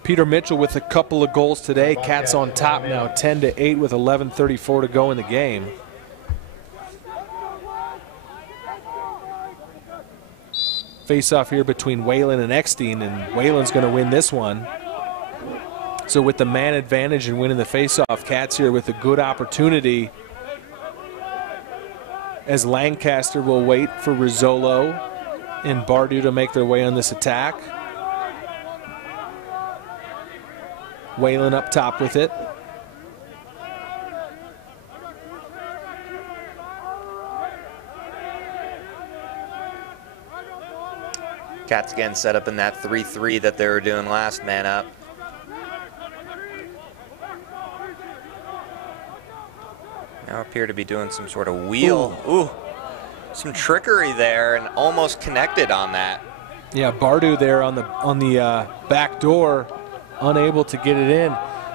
Peter Mitchell with a couple of goals today. Cats on top now, 10-8 with 11:34 to go in the game. Face-off here between Whalen and Eckstein, and Whalen's going to win this one. So with the man advantage and winning the face-off, Cats here with a good opportunity as Lancaster will wait for Rizzolo and Bardu to make their way on this attack. Whalen up top with it. Cats again set up in that 3-3 that they were doing last man up. Now appear to be doing some sort of wheel. Ooh, some trickery there and almost connected on that. Yeah, Bardu there on the back door, unable to get it in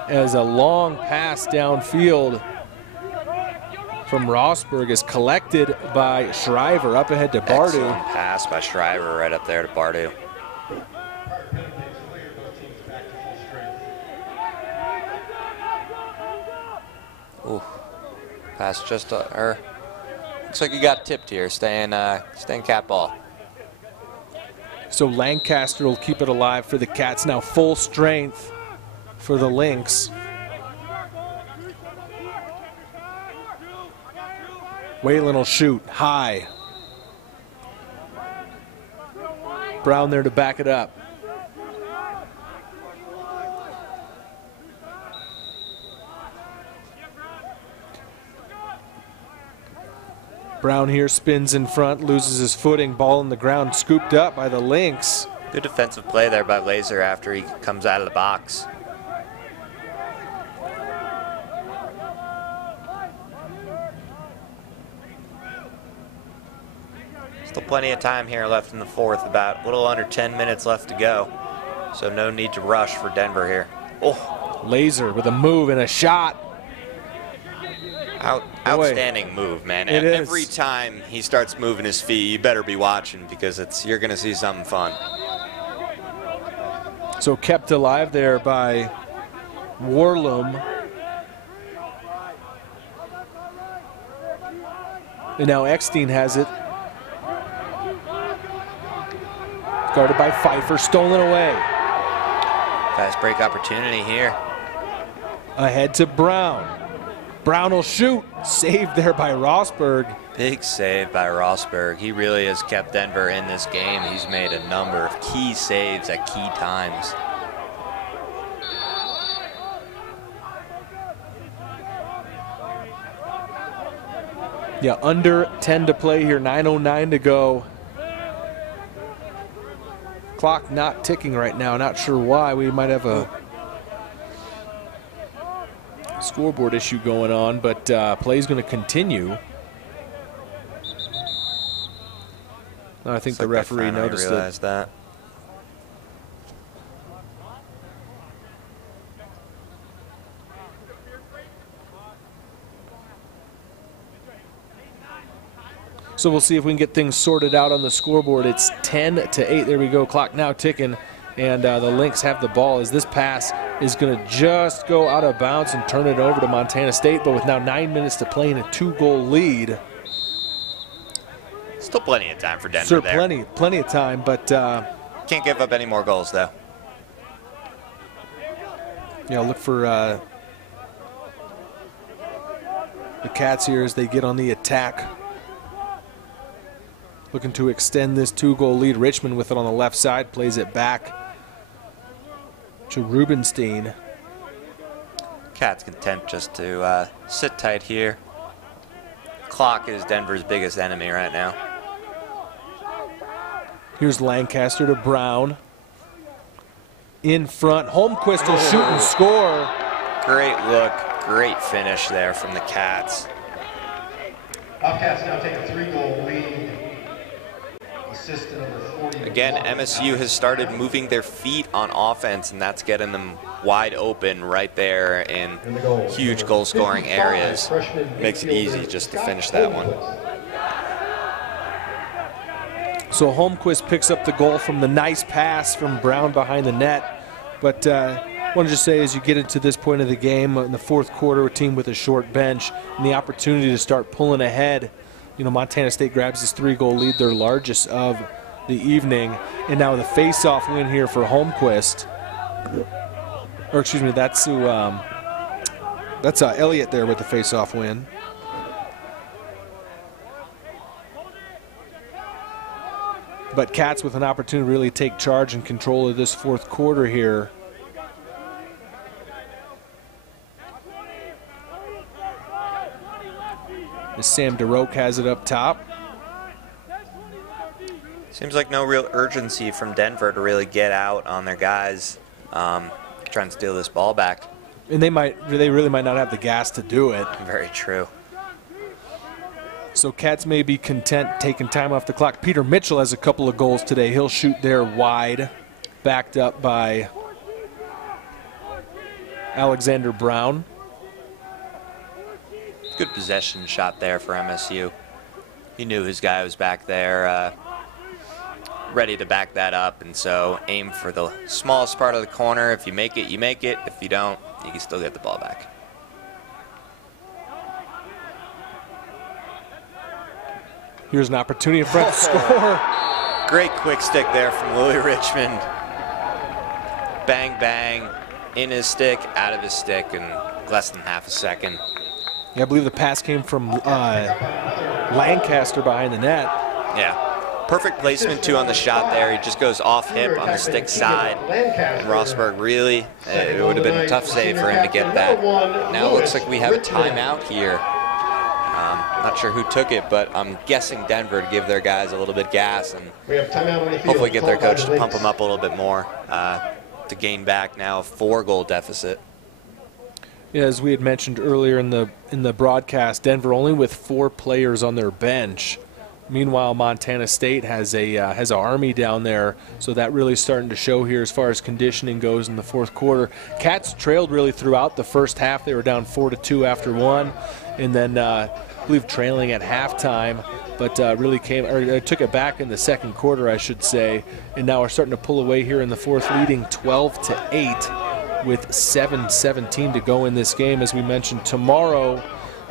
as a long pass downfield from Rosberg is collected by Shriver up ahead to Bardu. Excellent pass by Shriver right up there to Bardu. Ooh, pass just looks like you got tipped here. Staying cat ball. So Lancaster will keep it alive for the Cats. Now full strength for the Lynx. Whalen will shoot high. Brown there to back it up. Brown here spins in front, loses his footing, ball on the ground, scooped up by the Lynx. Good defensive play there by Laser after he comes out of the box. Still plenty of time here left in the fourth, about a little under 10 minutes left to go. So no need to rush for Denver here. Oh, Laser with a move and a shot. Outstanding move, man. It is. Every time he starts moving his feet, you better be watching because you're going to see something fun. So kept alive there by Warlum. And now Eckstein has it. Guarded by Pfeiffer, stolen away. Fast break opportunity here. Ahead to Brown. Brown will shoot. Saved there by Rosberg. Big save by Rosberg. He really has kept Denver in this game. He's made a number of key saves at key times. Yeah, under 10 to play here, 9:09 to go. Clock not ticking right now, not sure why. We might have a scoreboard issue going on, but play's going to continue. I think the referee noticed realized that. So we'll see if we can get things sorted out on the scoreboard. It's 10-8. There we go. Clock now ticking. And the Lynx have the ball as this pass is going to just go out of bounds and turn it over to Montana State. But with now 9 minutes to play in a 2-goal lead. Still plenty of time for Denver there. Plenty of time, but can't give up any more goals, though. Yeah, look for the Cats here as they get on the attack. Looking to extend this 2-goal lead. Richmond with it on the left side, plays it back to Rubenstein. Cats content just to sit tight here. Clock is Denver's biggest enemy right now. Here's Lancaster to Brown. In front, Holmquist will shoot and score. Great look, great finish there from the Cats. Bobcats now take a 3-goal lead. Again, MSU has started moving their feet on offense, and that's getting them wide open right there in huge goal-scoring areas. Makes it easy just to finish that one. So Holmquist picks up the goal from the nice pass from Brown behind the net. But I want to just say, as you get into this point of the game, in the fourth quarter, a team with a short bench, and the opportunity to start pulling ahead. You know, Montana State grabs this 3-goal lead, their largest of the evening. And now the face-off win here for Holmquist. Or excuse me, that's Elliott there with the face-off win. But Cats with an opportunity to really take charge and control of this fourth quarter here. As Sam DeRoque has it up top. Seems like no real urgency from Denver to really get out on their guys trying to steal this ball back. And they really might not have the gas to do it. Very true. So Cats may be content taking time off the clock. Peter Mitchell has a couple of goals today. He'll shoot there wide, backed up by Alexander Brown. Good possession shot there for MSU. He knew his guy was back there ready to back that up, and so aim for the smallest part of the corner. If you make it, you make it. If you don't, you can still get the ball back. Here's an opportunity in front to score. Great quick stick there from Louis Richmond. Bang, bang, in his stick, out of his stick in less than half a second. Yeah, I believe the pass came from Lancaster behind the net. Yeah, perfect placement too on the shot there. He just goes off hip on the stick side. And Rosberg really, it would have been a tough save for him to get that. Now it looks like we have a timeout here. Not sure who took it, but I'm guessing Denver to give their guys a little bit gas and hopefully get their coach to pump them up a little bit more to gain back now a 4-goal deficit. Yeah, as we had mentioned earlier in the broadcast, Denver only with 4 players on their bench. Meanwhile, Montana State has an Army down there, so that really starting to show here as far as conditioning goes in the fourth quarter. Cats trailed really throughout the first half. They were down 4-2 after 1, and then I believe trailing at halftime, but really took it back in the second quarter, I should say, and now are starting to pull away here in the fourth, leading 12-8. With 7:17 to go in this game. As we mentioned, tomorrow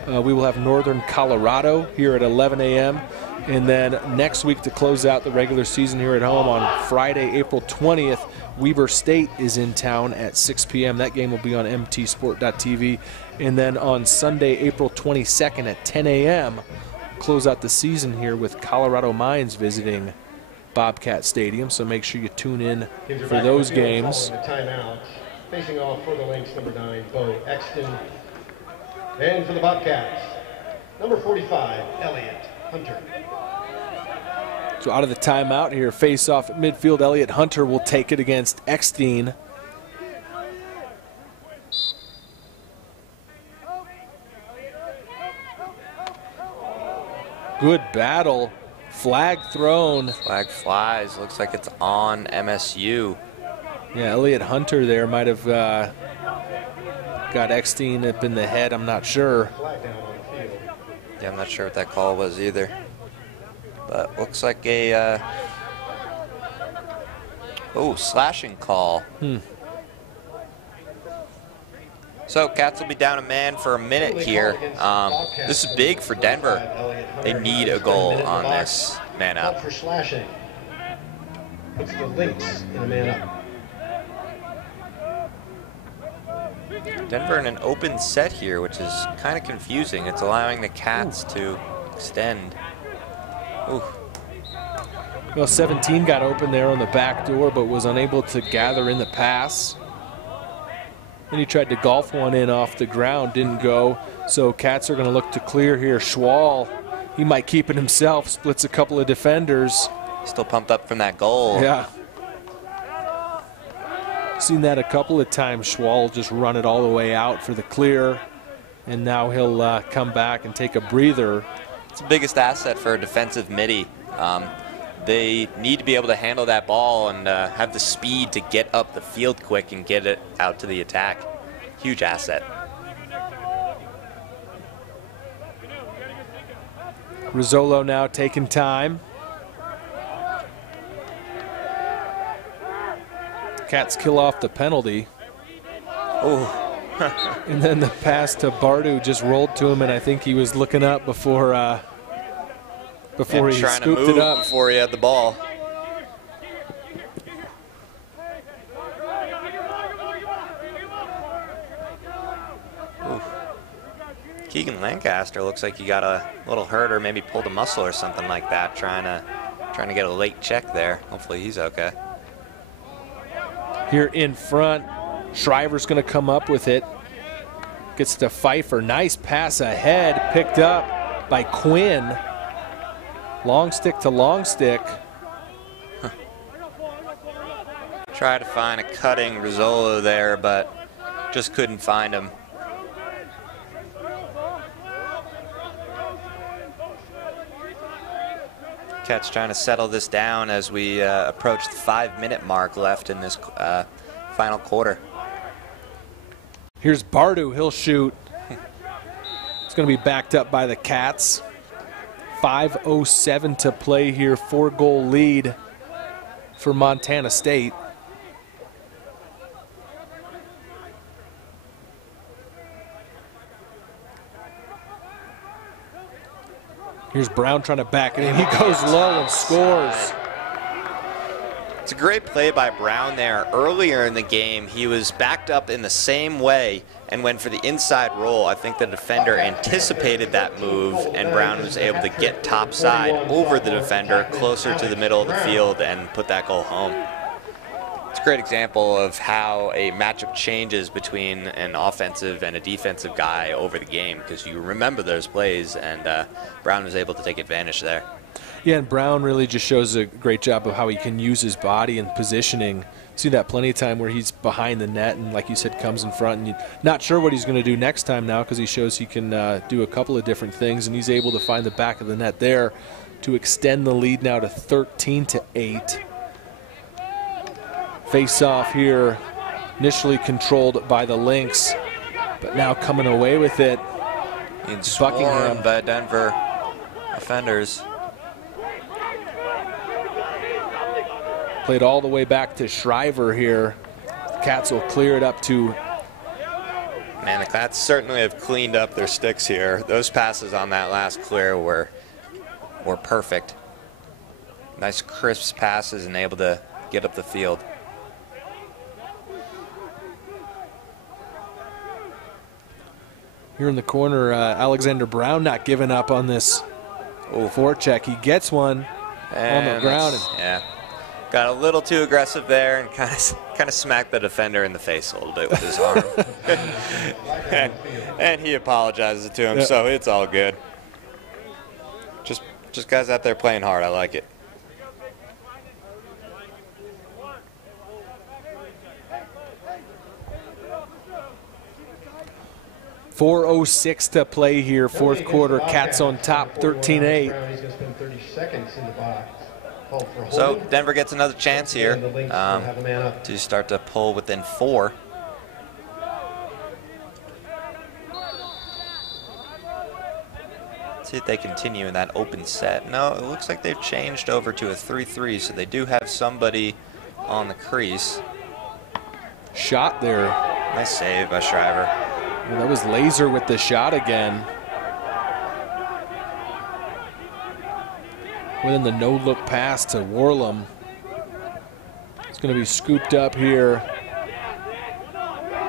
we will have Northern Colorado here at 11 a.m. And then next week to close out the regular season here at home on Friday, April 20th, Weber State is in town at 6 p.m. That game will be on mtsport.tv. And then on Sunday, April 22nd at 10 a.m., close out the season here with Colorado Mines visiting Bobcat Stadium. So make sure you tune in for those games. Facing off for the Lynx, number 9, Bo Exton. And for the Bobcats, number 45, Elliott Hunter. So out of the timeout here, face off at midfield, Elliott Hunter will take it against Eckstein. Good battle Flag thrown. Flag flies. Looks like it's on MSU. Yeah, Elliot Hunter there might have got Eckstein up in the head. I'm not sure. Yeah, I'm not sure what that call was either. But looks like a slashing call. So Cats will be down a man for a minute here. This is big for Denver. They need a goal on this man up. For slashing. Puts the Lynx in a man up. Denver in an open set here, which is kind of confusing. It's allowing the Cats to extend. Ooh. Well, 17 got open there on the back door, but was unable to gather in the pass. Then he tried to golf one in off the ground, didn't go. So Cats are going to look to clear here. Schwal, he might keep it himself, splits a couple of defenders. Still pumped up from that goal. Yeah. Seen that a couple of times. Schwal just run it all the way out for the clear. And now he'll come back and take a breather. It's the biggest asset for a defensive midi. They need to be able to handle that ball and have the speed to get up the field quick and get it out to the attack. Huge asset. Rizzolo now taking time. Cats kill off the penalty. Oh. And then the pass to Bardu just rolled to him, and I think he was looking up before he scooped it up. Before he had the ball. Ooh. Keegan Lancaster looks like he got a little hurt or maybe pulled a muscle or something like that, trying to get a late check there. Hopefully he's okay. Here in front, Shriver's going to come up with it. Gets to Pfeiffer. Nice pass ahead, picked up by Quinn. Long stick to long stick. Huh. Try to find a cutting Rizzolo there, but just couldn't find him. Cats trying to settle this down as we approach the 5-minute mark left in this final quarter. Here's Bardu, he'll shoot. It's going to be backed up by the Cats. 5:07 to play here, 4-goal lead for Montana State. Here's Brown trying to back it in. He goes low and scores. It's a great play by Brown there. Earlier in the game, he was backed up in the same way and went for the inside roll. I think the defender anticipated that move, and Brown was able to get topside over the defender, closer to the middle of the field, and put that goal home. It's a great example of how a matchup changes between an offensive and a defensive guy over the game, because you remember those plays, and Brown was able to take advantage there. Yeah, and Brown really just shows a great job of how he can use his body and positioning. See that plenty of time where he's behind the net and, like you said, comes in front. And you're not sure what he's going to do next time now, because he shows he can do a couple of different things, and he's able to find the back of the net there to extend the lead now to 13-8. Face-off here, initially controlled by the Lynx, but now coming away with it. It's Buckingham by Denver defenders. Played all the way back to Shriver here. The Cats will clear it up to... Man, the Cats certainly have cleaned up their sticks here. Those passes on that last clear were perfect. Nice crisp passes and able to get up the field. Here in the corner, Alexander Brown not giving up on this forecheck. He gets one on the ground. Yeah. Got a little too aggressive there and kind of smacked the defender in the face a little bit with his arm. and he apologizes to him, so it's all good. Just guys out there playing hard. I like it. 4:06 to play here, fourth quarter. Cats on top, 13-8. He's going to spend 30 seconds in the box. So Denver gets another chance here to start to pull within 4. See if they continue in that open set. No, it looks like they've changed over to a 3-3, so they do have somebody on the crease. Shot there. Nice save by Shriver. Well, that was Laser with the shot again. Within the no-look pass to Warlam. It's going to be scooped up here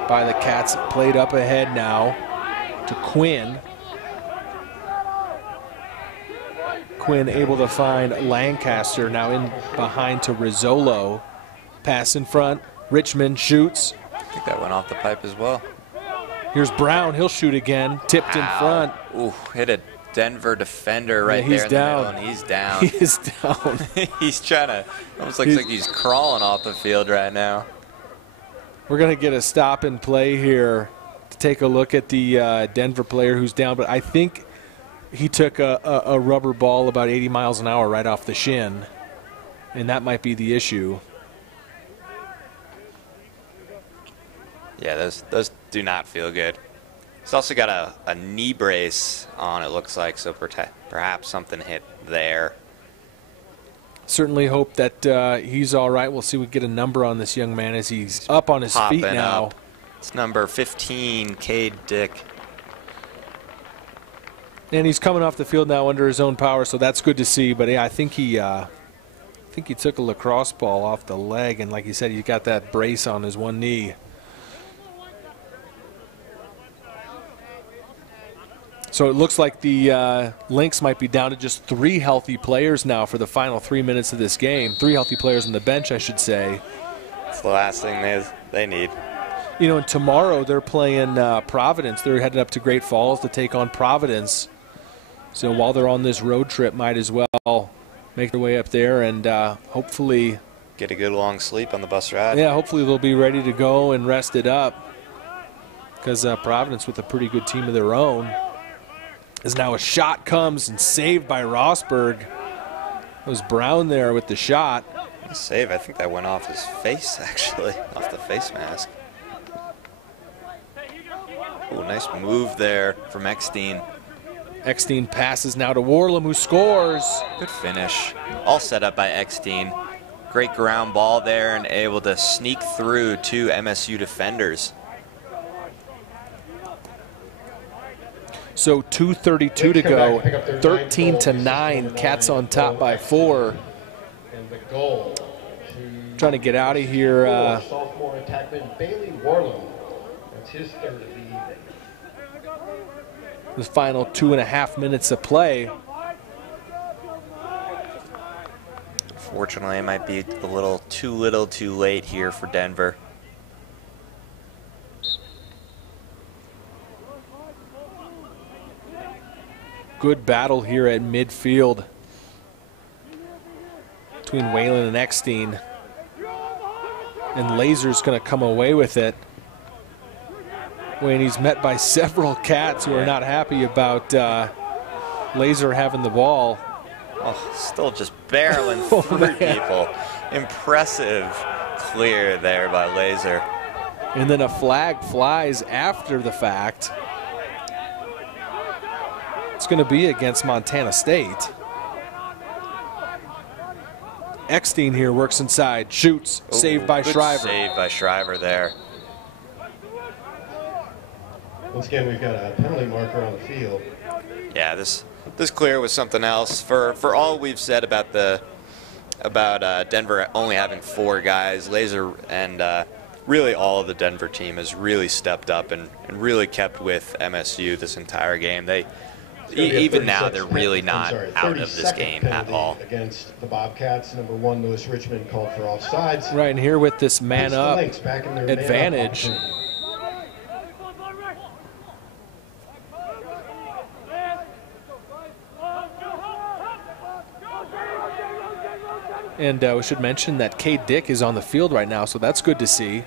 by the Cats. Played up ahead now to Quinn. Quinn able to find Lancaster, now in behind to Rizzolo. Pass in front. Richmond shoots. I think that went off the pipe as well. Here's Brown. He'll shoot again. Tipped in front. Ooh, hit a Denver defender right there in the middle, and he's down. He is down. He's trying to, almost looks like he's crawling off the field right now. We're going to get a stop and play here to take a look at the Denver player who's down, but I think he took a rubber ball about 80 miles an hour right off the shin, and that might be the issue. Yeah, those do not feel good. He's also got a knee brace on, it looks like, so perhaps something hit there. Certainly hope that he's all right. We'll see if we get a number on this young man as he's up on his feet now. Up. It's number 15, Cade Dick. And he's coming off the field now under his own power, so that's good to see. But yeah, I think he took a lacrosse ball off the leg, and like you said, he got that brace on his one knee. So it looks like the Lynx might be down to just 3 healthy players now for the final 3 minutes of this game. 3 healthy players on the bench, I should say. It's the last thing they need. You know, and tomorrow they're playing Providence. They're headed up to Great Falls to take on Providence. So while they're on this road trip, might as well make their way up there and hopefully get a good long sleep on the bus ride. Yeah, hopefully they'll be ready to go and rested up, because Providence, with a pretty good team of their own, as now a shot comes and saved by Rosberg. It was Brown there with the shot. Nice save. I think that went off his face, actually, off the face mask. Oh, nice move there from Eckstein. Eckstein passes now to Warlam, who scores. Good finish. All set up by Eckstein. Great ground ball there and able to sneak through 2 MSU defenders. So 2:32 to go, 13-9. Cats on top by 4. And the goal trying to get out of here. Sophomore attackman Bailey Warlam. That's his 3rd of the evening. The final 2.5 minutes of play. Fortunately, it might be a little too late here for Denver. Good battle here at midfield between Whalen and Eckstein. And Laser's going to come away with it when he's met by several Cats who are not happy about Laser having the ball. Oh, still just barreling through people. Impressive clear there by Laser. And then a flag flies after the fact. It's going to be against Montana State. Eckstein here works inside, shoots, saved by Shriver. Saved by Shriver there. Once again, we've got a penalty marker on the field. Yeah, this clear was something else. For all we've said about Denver only having 4 guys, Laser and really all of the Denver team has really stepped up and really kept with MSU this entire game. Even now, they're really not out of this game at all. Against the Bobcats, number 1, Lewis Richmond called for offsides. Right, and here with this man-up advantage. And we should mention that Cade Dick is on the field right now, so that's good to see.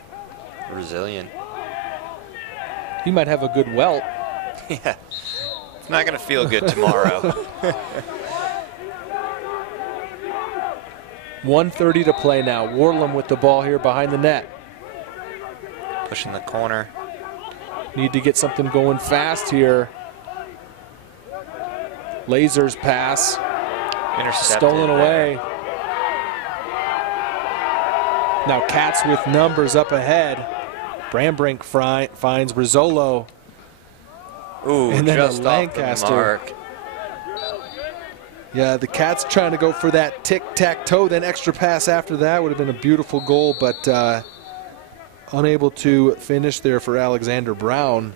Brazilian. He might have a good welt. Yeah, it's not going to feel good tomorrow. 1:30 to play now. Warlam with the ball here behind the net. Pushing the corner. Need to get something going fast here. Laser's pass. Intercepted. Stolen away. Now Cats with numbers up ahead. Brambrink finds Rizzolo. Ooh, and then just Lancaster. off the mark. Yeah, the Cats trying to go for that tic-tac-toe, then extra pass after that. Would have been a beautiful goal, but unable to finish there for Alexander Brown.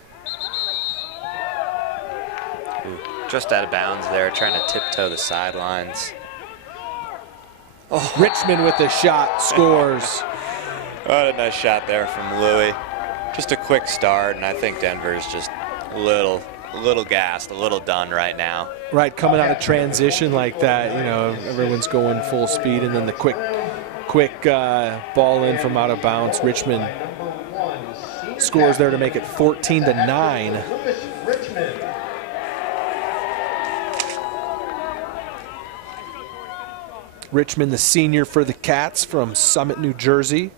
Ooh, just out of bounds there, trying to tiptoe the sidelines. Oh. Richmond with the shot, scores. What a nice shot there from Louis. Just a quick start, and I think Denver's just a little gassed, a little done right now. Right, coming out of transition like that, you know, everyone's going full speed, and then the quick ball in from out of bounds. Richmond scores there to make it 14-9. Richmond, the senior for the Cats from Summit, New Jersey.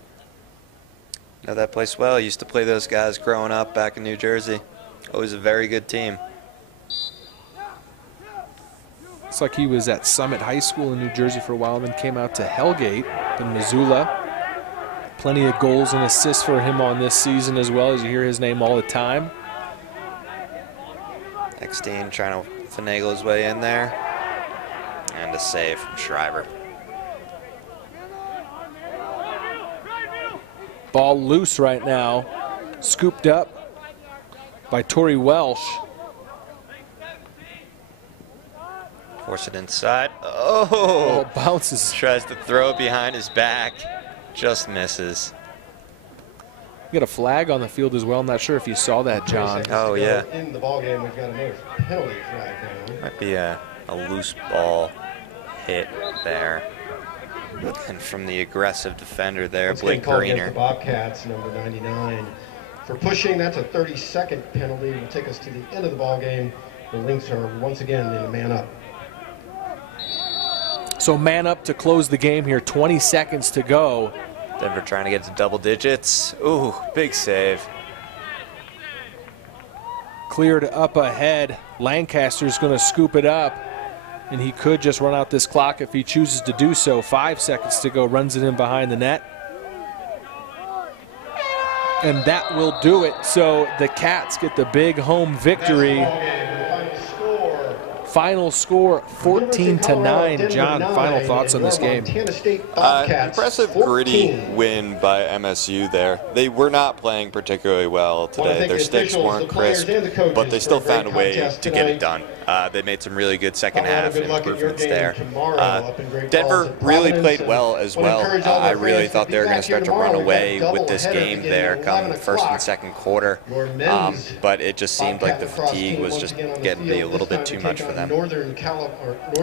Know that place well. Used to play those guys growing up back in New Jersey. Always a very good team. Looks like he was at Summit High School in New Jersey for a while, then came out to Hellgate in Missoula. Plenty of goals and assists for him on this season as well, as you hear his name all the time. Eckstein trying to finagle his way in there. And a save from Schreiber. Ball loose right now. Scooped up by Torrey Welsh. Force it inside. Oh, bounces. Tries to throw it behind his back. Just misses. We got a flag on the field as well. I'm not sure if you saw that, John. Oh, yeah. In the ball game, we've got another penalty flag now. Might be a loose ball hit there. And from the aggressive defender there, Blake Greener. The Bobcats, number 99. For pushing, that's a 30-second penalty. It will take us to the end of the ball game. The Lynx are once again in a man up. So man up to close the game here. 20 seconds to go. Denver trying to get to double digits. Ooh, big save. Cleared up ahead. Lancaster's going to scoop it up. And he could just run out this clock if he chooses to do so. 5 seconds to go, runs it in behind the net. And that will do it. So the Cats get the big home victory. Final score 14-9. John, final thoughts on this game? Impressive, gritty win by MSU there. They were not playing particularly well today. Their sticks weren't crisp, but they still found a way to get it done. They made some really good second half improvements there. Denver really played well as well. I really thought they were going to start to run away with this game there come the first and second quarter, but it just seemed like the fatigue was just getting to be a little bit too much for them.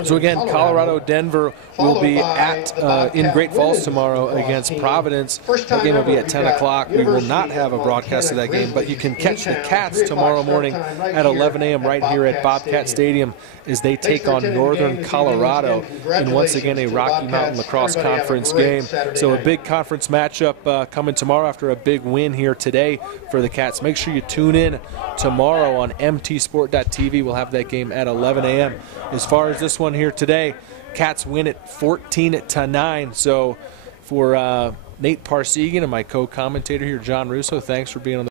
So again, Colorado-Denver will be in Great Falls tomorrow against Providence. That game will be at 10 o'clock. We will not have a broadcast of that game, but you can catch the Cats tomorrow morning at 11 a.m. right here at Bobcat Stadium as they take on Northern Colorado in once again a Rocky Mountain Lacrosse Conference game. So a big conference matchup coming tomorrow after a big win here today for the Cats. Make sure you tune in tomorrow on mtsport.tv. We'll have that game at 11 a.m. As far as this one here today, Cats win it 14-9. So for Nate Parsegian and my co-commentator here, John Russo, thanks for being on the